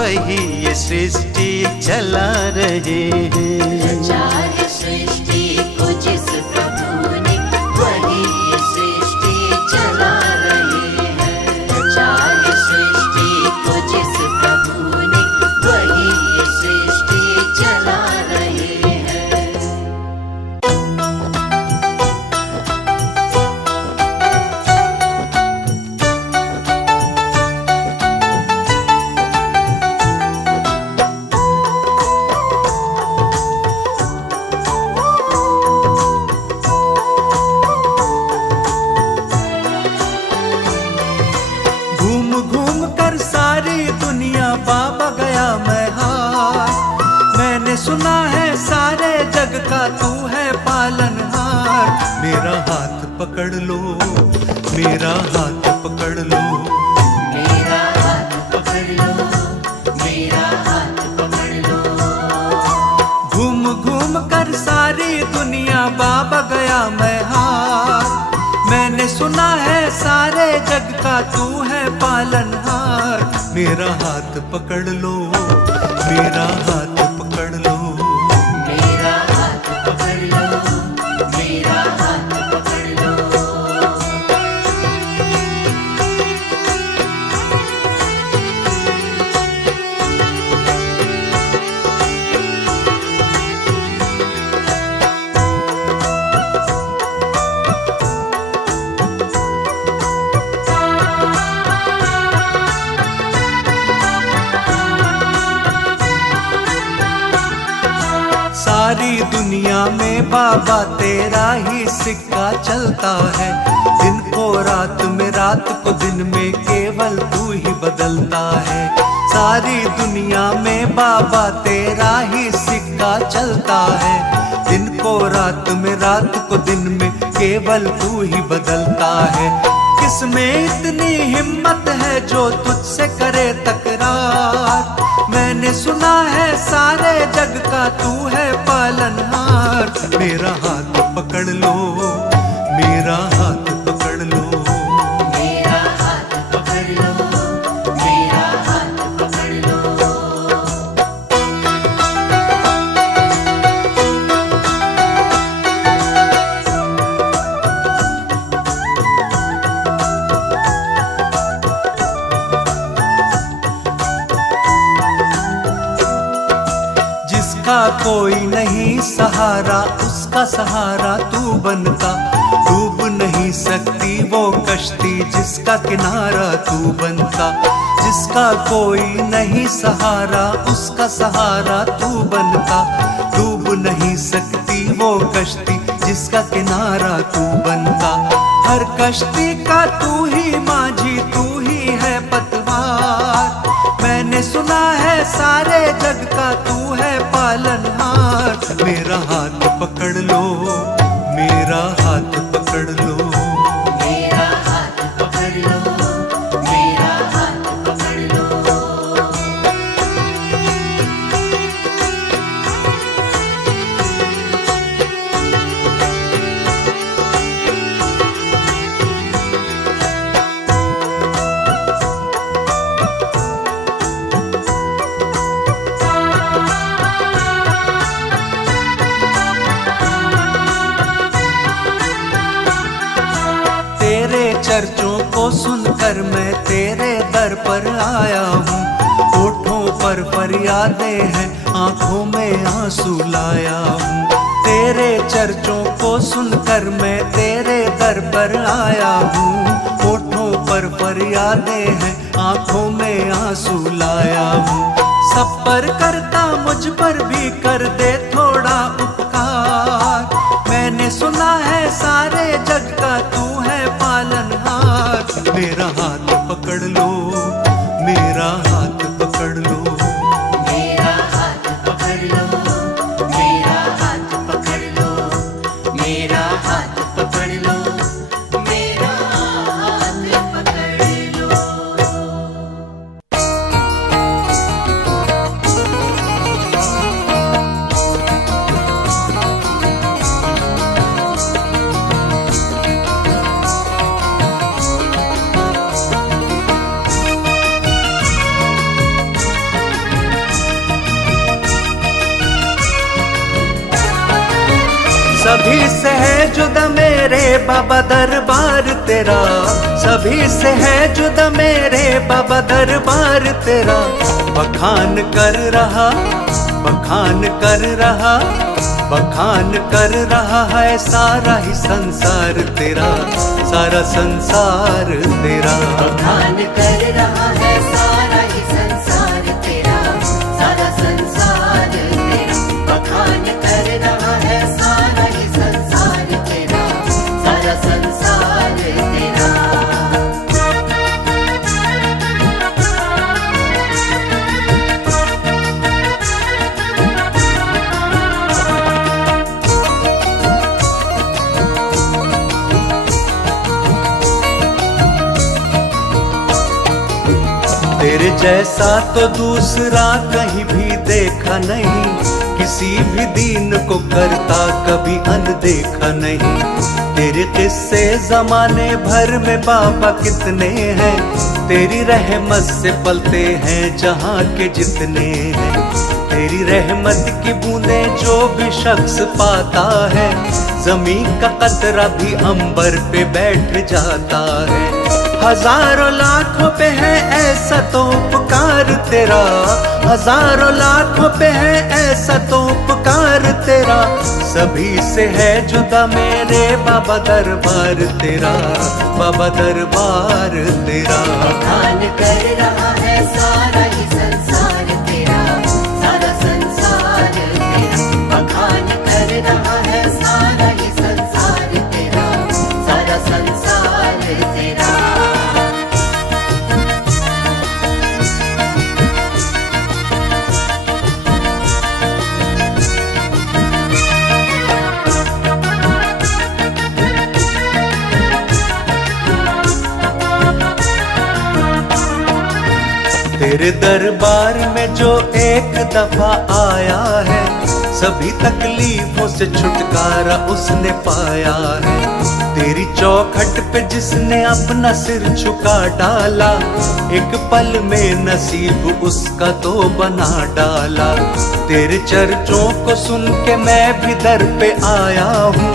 वही ये सृष्टि चला रहे हैं। रचा है सृष्टि को जिस प्रभु ने वही ये सृष्टि चला रहे हैं। रचा है सृष्टि को जिस प्रभु ने वही ये सृष्टि चला रहे हैं। घूम घूम कर सारी दुनिया बाबा गया मैं हार। मैंने सुना है सारे जग का तू है पालनहार। मेरा हाथ पकड़ लो, मेरा हाथ पकड़ लो, मेरा हाथ पकड़ लो, मेरा हाथ पकड़ लो। घूम घूम कर सारी दुनिया बाबा गया मैं हार। मैंने सुना है सारे जग का तू है पालनहार। मेरा हाथ पकड़ लो, मेरा हाथ पकड़ लो, मेरा हाथ पकड़ लो, मेरा हाथ पकड़ लो। सारी दुनिया में बाबा तेरा ही सिक्का चलता है। दिन को रात में, रात को दिन में, केवल तू ही बदलता है। सारी दुनिया में बाबा तेरा ही सिक्का चलता है। दिन को रात में, रात को दिन में, केवल तू ही बदलता है। किसमें इतनी हिम्मत है जो तुझसे करे तकरार। मैंने सुना है सारे जग का तू है पालनहार। मेरा हाथ पकड़ लो, मेरा हाथ पकड़ लो, मेरा हाथ पकड़ लो, मेरा हाथ पकड़ लो। जिसका कोई नहीं सहारा उसका सहारा तू बनता। डूब नहीं सकती वो कश्ती जिसका किनारा तू बनता। जिसका कोई नहीं सहारा उसका सहारा तू बनता। डूब नहीं सकती वो कश्ती जिसका किनारा तू बनता। हर कश्ती का तू ही माझी, तू ही है पतवार। मैंने सुना है सारे जग का तू है पालनहार। मेरा हाथ पकड़ लो, मेरा हाथ पकड़ लो, मेरा हाथ पकड़ लो, मेरा हाथ पकड़ लो। तेरे चर्चों को सुनकर मैं तेरे दर पर आया हूँ। होठों पर फरियादें हैं, आंखों में आंसू लाया हूँ। तेरे चर्चों को सुनकर मैं तेरे दर पर आया हूँ। होठों पर फरियादें हैं, आंखों में आंसू लाया हूँ। सब पर करता मुझ पर भी कर दे थोड़ा उपकार। मैंने सुना है सारे जग का तू है पालनहार। मेरा हाथ पकड़ लो, मेरा हाथ पकड़ लो, मेरा हाथ पकड़ लो, मेरा हाथ पकड़ लो, मेरा हाथ पकड़ लो, मेरा हाथ पकड़ लो। सभी से है जुदा मेरे बाबा दरबार तेरा, सभी से है जुदा मेरे बाबा दरबार तेरा। बखान कर रहा, बखान कर रहा, बखान कर रहा है सारा ही संसार तेरा, सारा संसार तेरा। बखान कर रहा है सारा ही संसार तेरा, सारा संसार तेरा। बखान कर रहा है सारा ही संसार तेरा, सारा संसार तेरा। तेरे जैसा तो दूसरा कहीं भी देखा नहीं, किसी भी दीन को करता कभी अनदेखा नहीं। तेरे किस्से जमाने भर में बाबा कितने हैं, तेरी रहमत से पलते हैं जहाँ के जितने हैं। तेरी रहमत की बूंदें जो भी शख्स पाता है, जमीन का कतरा भी अंबर पे बैठ जाता है। हजारों लाखों पे है ऐसा तो उपकार तेरा, हजारों लाखों पे है ऐसा तो उपकार तेरा। सभी से है जुदा मेरे बाबा दरबार तेरा, बाबा दरबार तेरा। बखान कर रहा है सारा ही संसार तेरा, सारा संसार तेरा। बखान कर रहा है सारा ही संसार तेरा, सारा संसार तेरा। तेरे दरबार में जो एक दफा आया है, सभी तकलीफों से छुटकारा उसने पाया है। तेरी चौखट पे जिसने अपना सिर झुका डाला, एक पल में नसीब उसका तो बना डाला। तेरे चर्चों को सुन के मैं भी दर पे आया हूँ,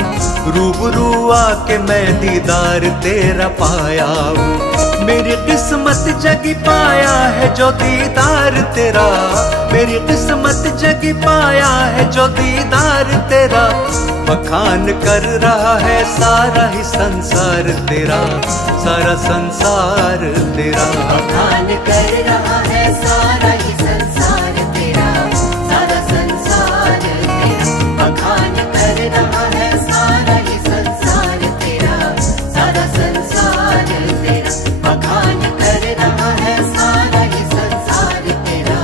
रूबरू आके मैं दीदार तेरा पाया हूँ। मेरी किस्मत जगी पाया है जो दीदार तेरा, मेरी किस्मत जगी पाया है जो दीदार तेरा। बखान कर रहा है सारा ही संसार तेरा, सारा संसार तेरा। बखान कर रहा है सारा ही संसार तेरा, सारा संसार तेरा। बखान कर रहा है सारा ही संसार तेरा, सारा संसार तेरा। बखान कर रहा है सारा ही संसार तेरा,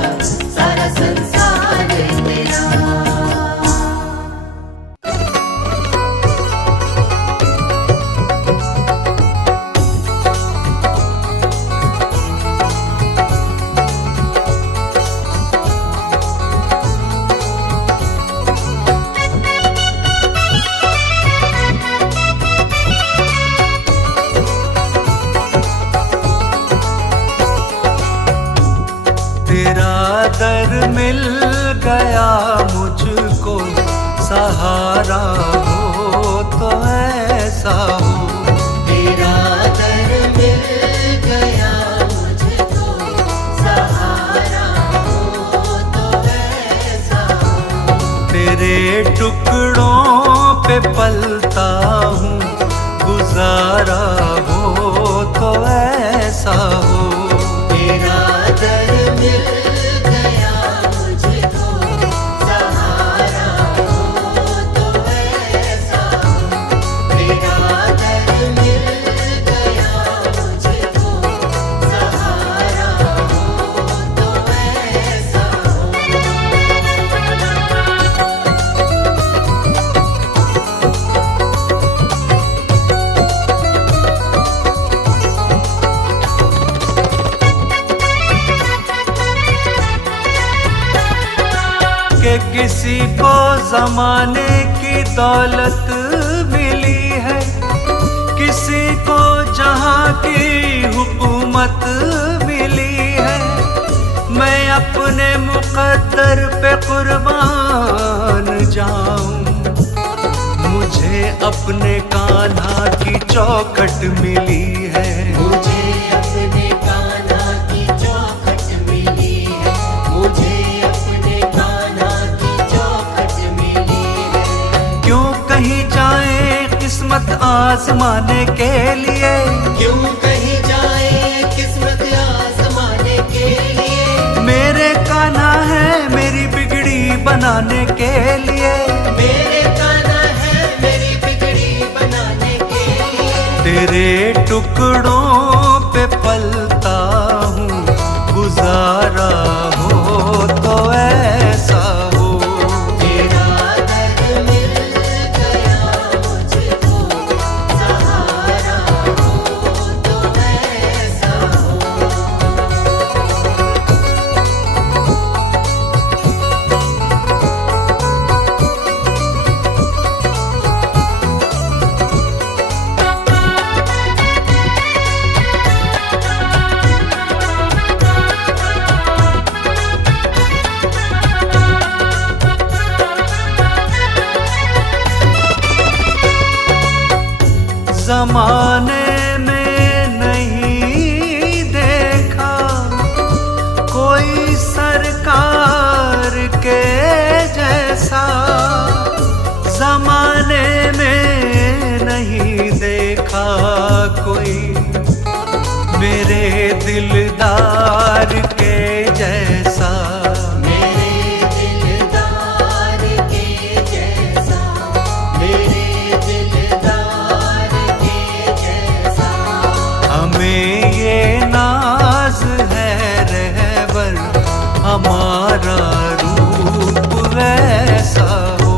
सारा संसार तेरा। तेरा दर मिल गया मुझको, सहारा हो तो ऐसा हो। तेरा दर मिल गया मुझको, सहारा हो तो ऐसा हो। तेरे टुकड़ों पे पलता हूँ, गुजारा हो तो ऐसा हो। तेरा दर मिल गया मुझको, सहारा हो तो ऐसा हो। तेरा दर मिल गया मुझको, सहारा हो तो ऐसा हो। कि किसी को जमाने की दौलत मिली है, किसी को जहाँ की हुकूमत मिली है। मैं अपने मुकद्दर पे कुर्बान जाऊं, मुझे अपने कान्हा की चौखट मिली है। मुझे अपने कान्हा की चौखट मिली है। मुझे अपने कान्हा की चौखट मिली है। क्यों कहीं जाए किस्मत आजमाने के लिए, क्यों कहीं जाए किस्मत आजमाने के लिए। मेरे कान्हा है मेरी बिगड़ी बनाने के लिए। मेरे कान्हा है मेरी बिगड़ी बनाने के लिए। तेरे टुकड़ों पे पलता हूँ, गुजारा हो तो ऐसा हो। तेरा दर्द मिल गया मुझको, सहारा हो तो ऐसा हो। जमाने में नहीं देखा कोई सरकार के जैसा। जमाने में नहीं देखा कोई मेरे दिलदार के जैसा। मेरे दिलदार के जैसा। मेरे दिलदार के जैसा। हमें ये नाज है रहबर हमारा रूप वैसा हो।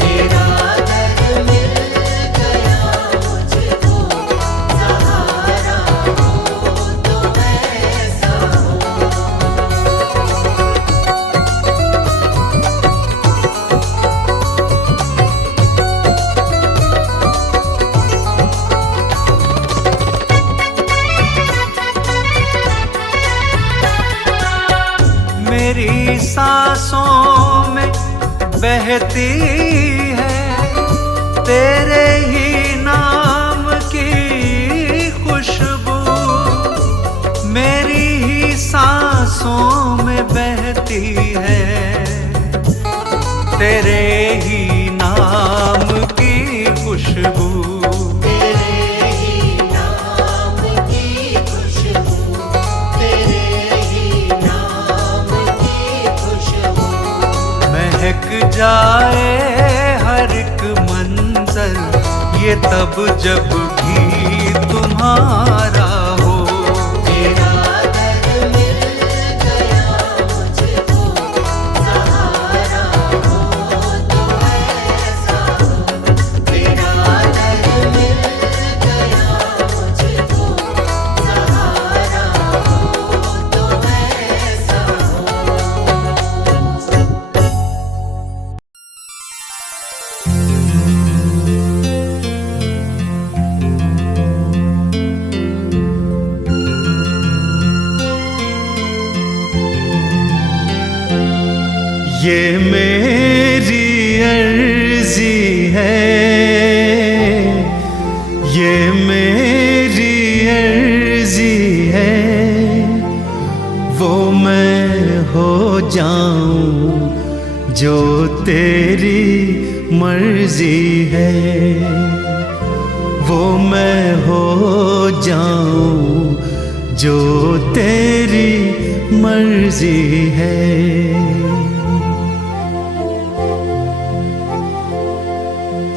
तेरा दर्द मिल गया मुझको, सहारा हो तो ऐसा हो। मेरी सांसों में बहती है तेरे ही नाम की खुशबू। मेरी ही सांसों में बहती है तेरे ही नाम की खुशबू। तेरे ही नाम की खुशबू। तेरे ही नाम की खुशबू। महक जाए हर एक मंजर ये तब जब भी तुम्हारा हो। तेरा दर्द मिल गया मुझको, सहारा हो तो ऐसा हो। तेरा दर्द मिल गया मुझको, सहारा हो तो ऐसा हो। ये मेरी अर्जी है, ये मेरी अर्जी है, वो मैं हो जाऊं जो तेरी मर्जी है। वो मैं हो जाऊं जो तेरी मर्जी है।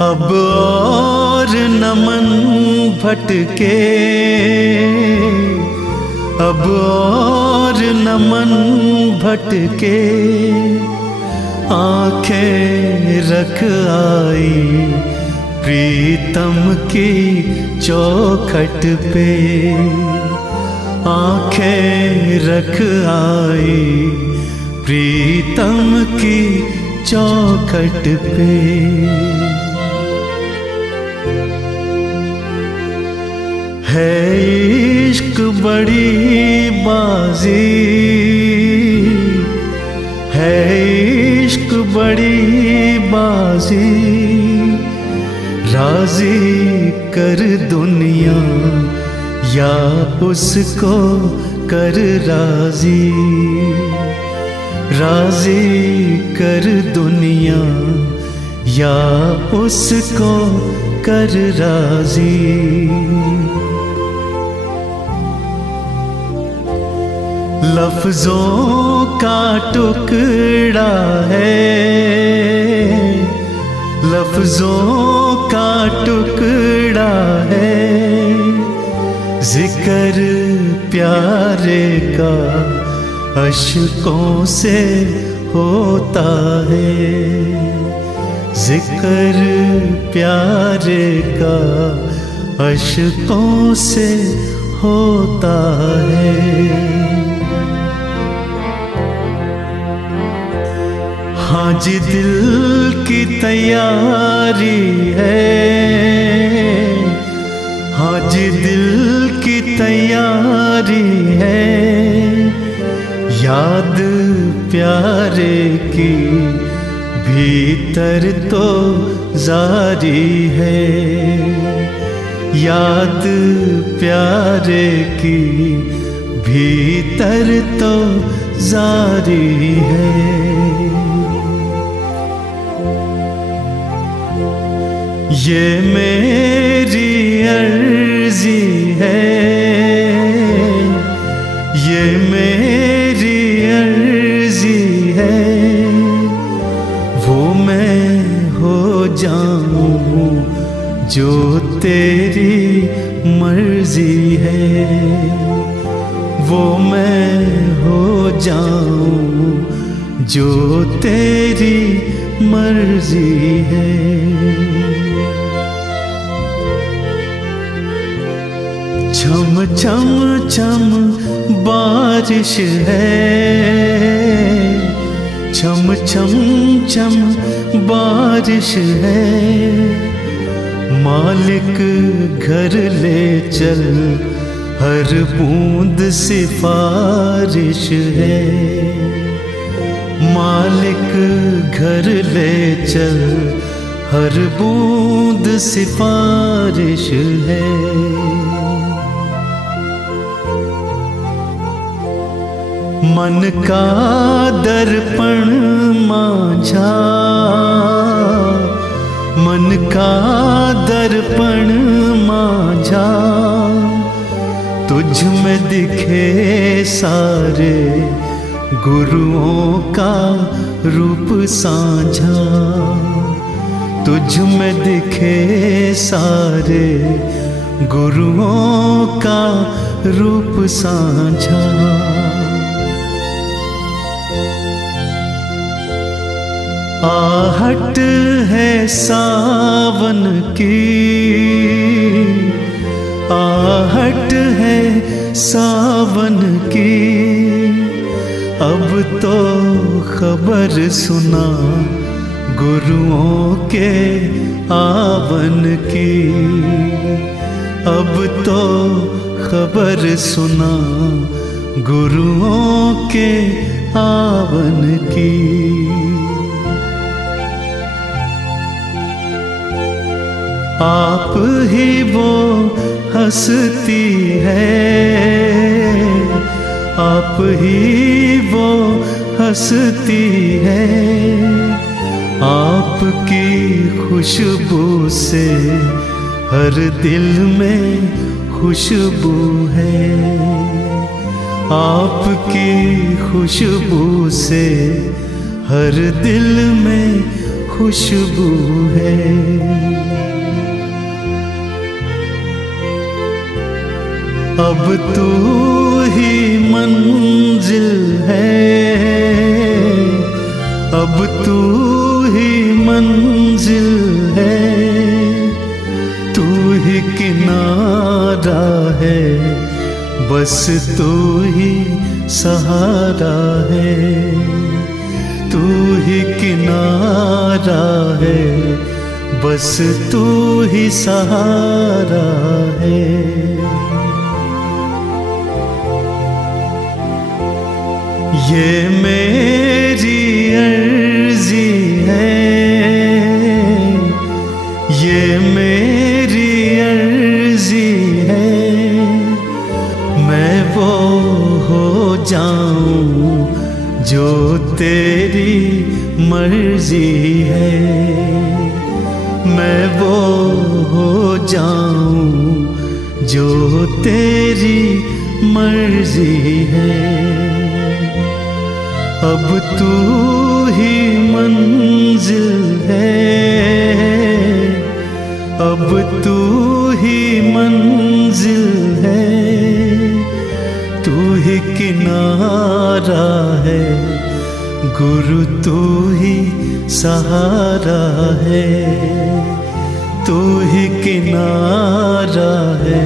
अब और न मन भटके, अब और न मन भटके, आंखें रख आई प्रीतम की चौखट पे। आंखें रख आई प्रीतम की चौखट पे। है इश्क बड़ी बाजी, है इश्क बड़ी बाजी, राजी कर दुनिया या उसको कर राजी, राजी कर दुनिया या उसको कर राजी। लफ्जों का टुकड़ा है, लफ्जों का टुकड़ा है, जिक्र प्यारे का अश्कों से होता है, जिक्र प्यारे का अश्कों से होता है। हाँ जी दिल की तैयारी है, हाँ जी दिल की तैयारी है, याद प्यारे की भीतर तो जारी है, याद प्यारे की भीतर तो जारी है। ये मेरी अर्जी है, ये मेरी अर्जी है, वो मैं हो जाऊं जो तेरी मर्जी है, वो मैं हो जाऊं जो तेरी मर्जी है। छम छम छम बारिश है, छम छम छम बारिश है, मालिक घर ले चल हर बूंद सिफारिश है, मालिक घर ले चल हर बूंद सिफारिश है। मन का दर्पण मांझा, मन का दर्पण मांझा, तुझ में दिखे सारे गुरुओं का रूप साझा, तुझ में दिखे सारे गुरुओं का रूप साझा। आहट है सावन की, आहट है सावन की, अब तो खबर सुना गुरुओं के आवन की, अब तो खबर सुना गुरुओं के आवन की। आप ही वो हंसती है, आप ही वो हंसती है, आपकी खुशबू से हर दिल में खुशबू है, आपकी खुशबू से हर दिल में खुशबू है। अब तू ही मंजिल है, अब तू ही मंजिल है, तू ही किनारा है, बस तू ही सहारा है, तू ही किनारा है, बस तू ही सहारा है। ये मेरी अर्जी है, ये मेरी तेरी मर्जी है मैं वो हो जाऊं जो तेरी मर्जी है। अब तू ही मंजिल है, अब तू ही मंजिल है, तू ही किनारा है, गुरु तू ही सहारा है, तू ही किनारा है,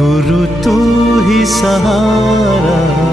गुरु तू ही सहारा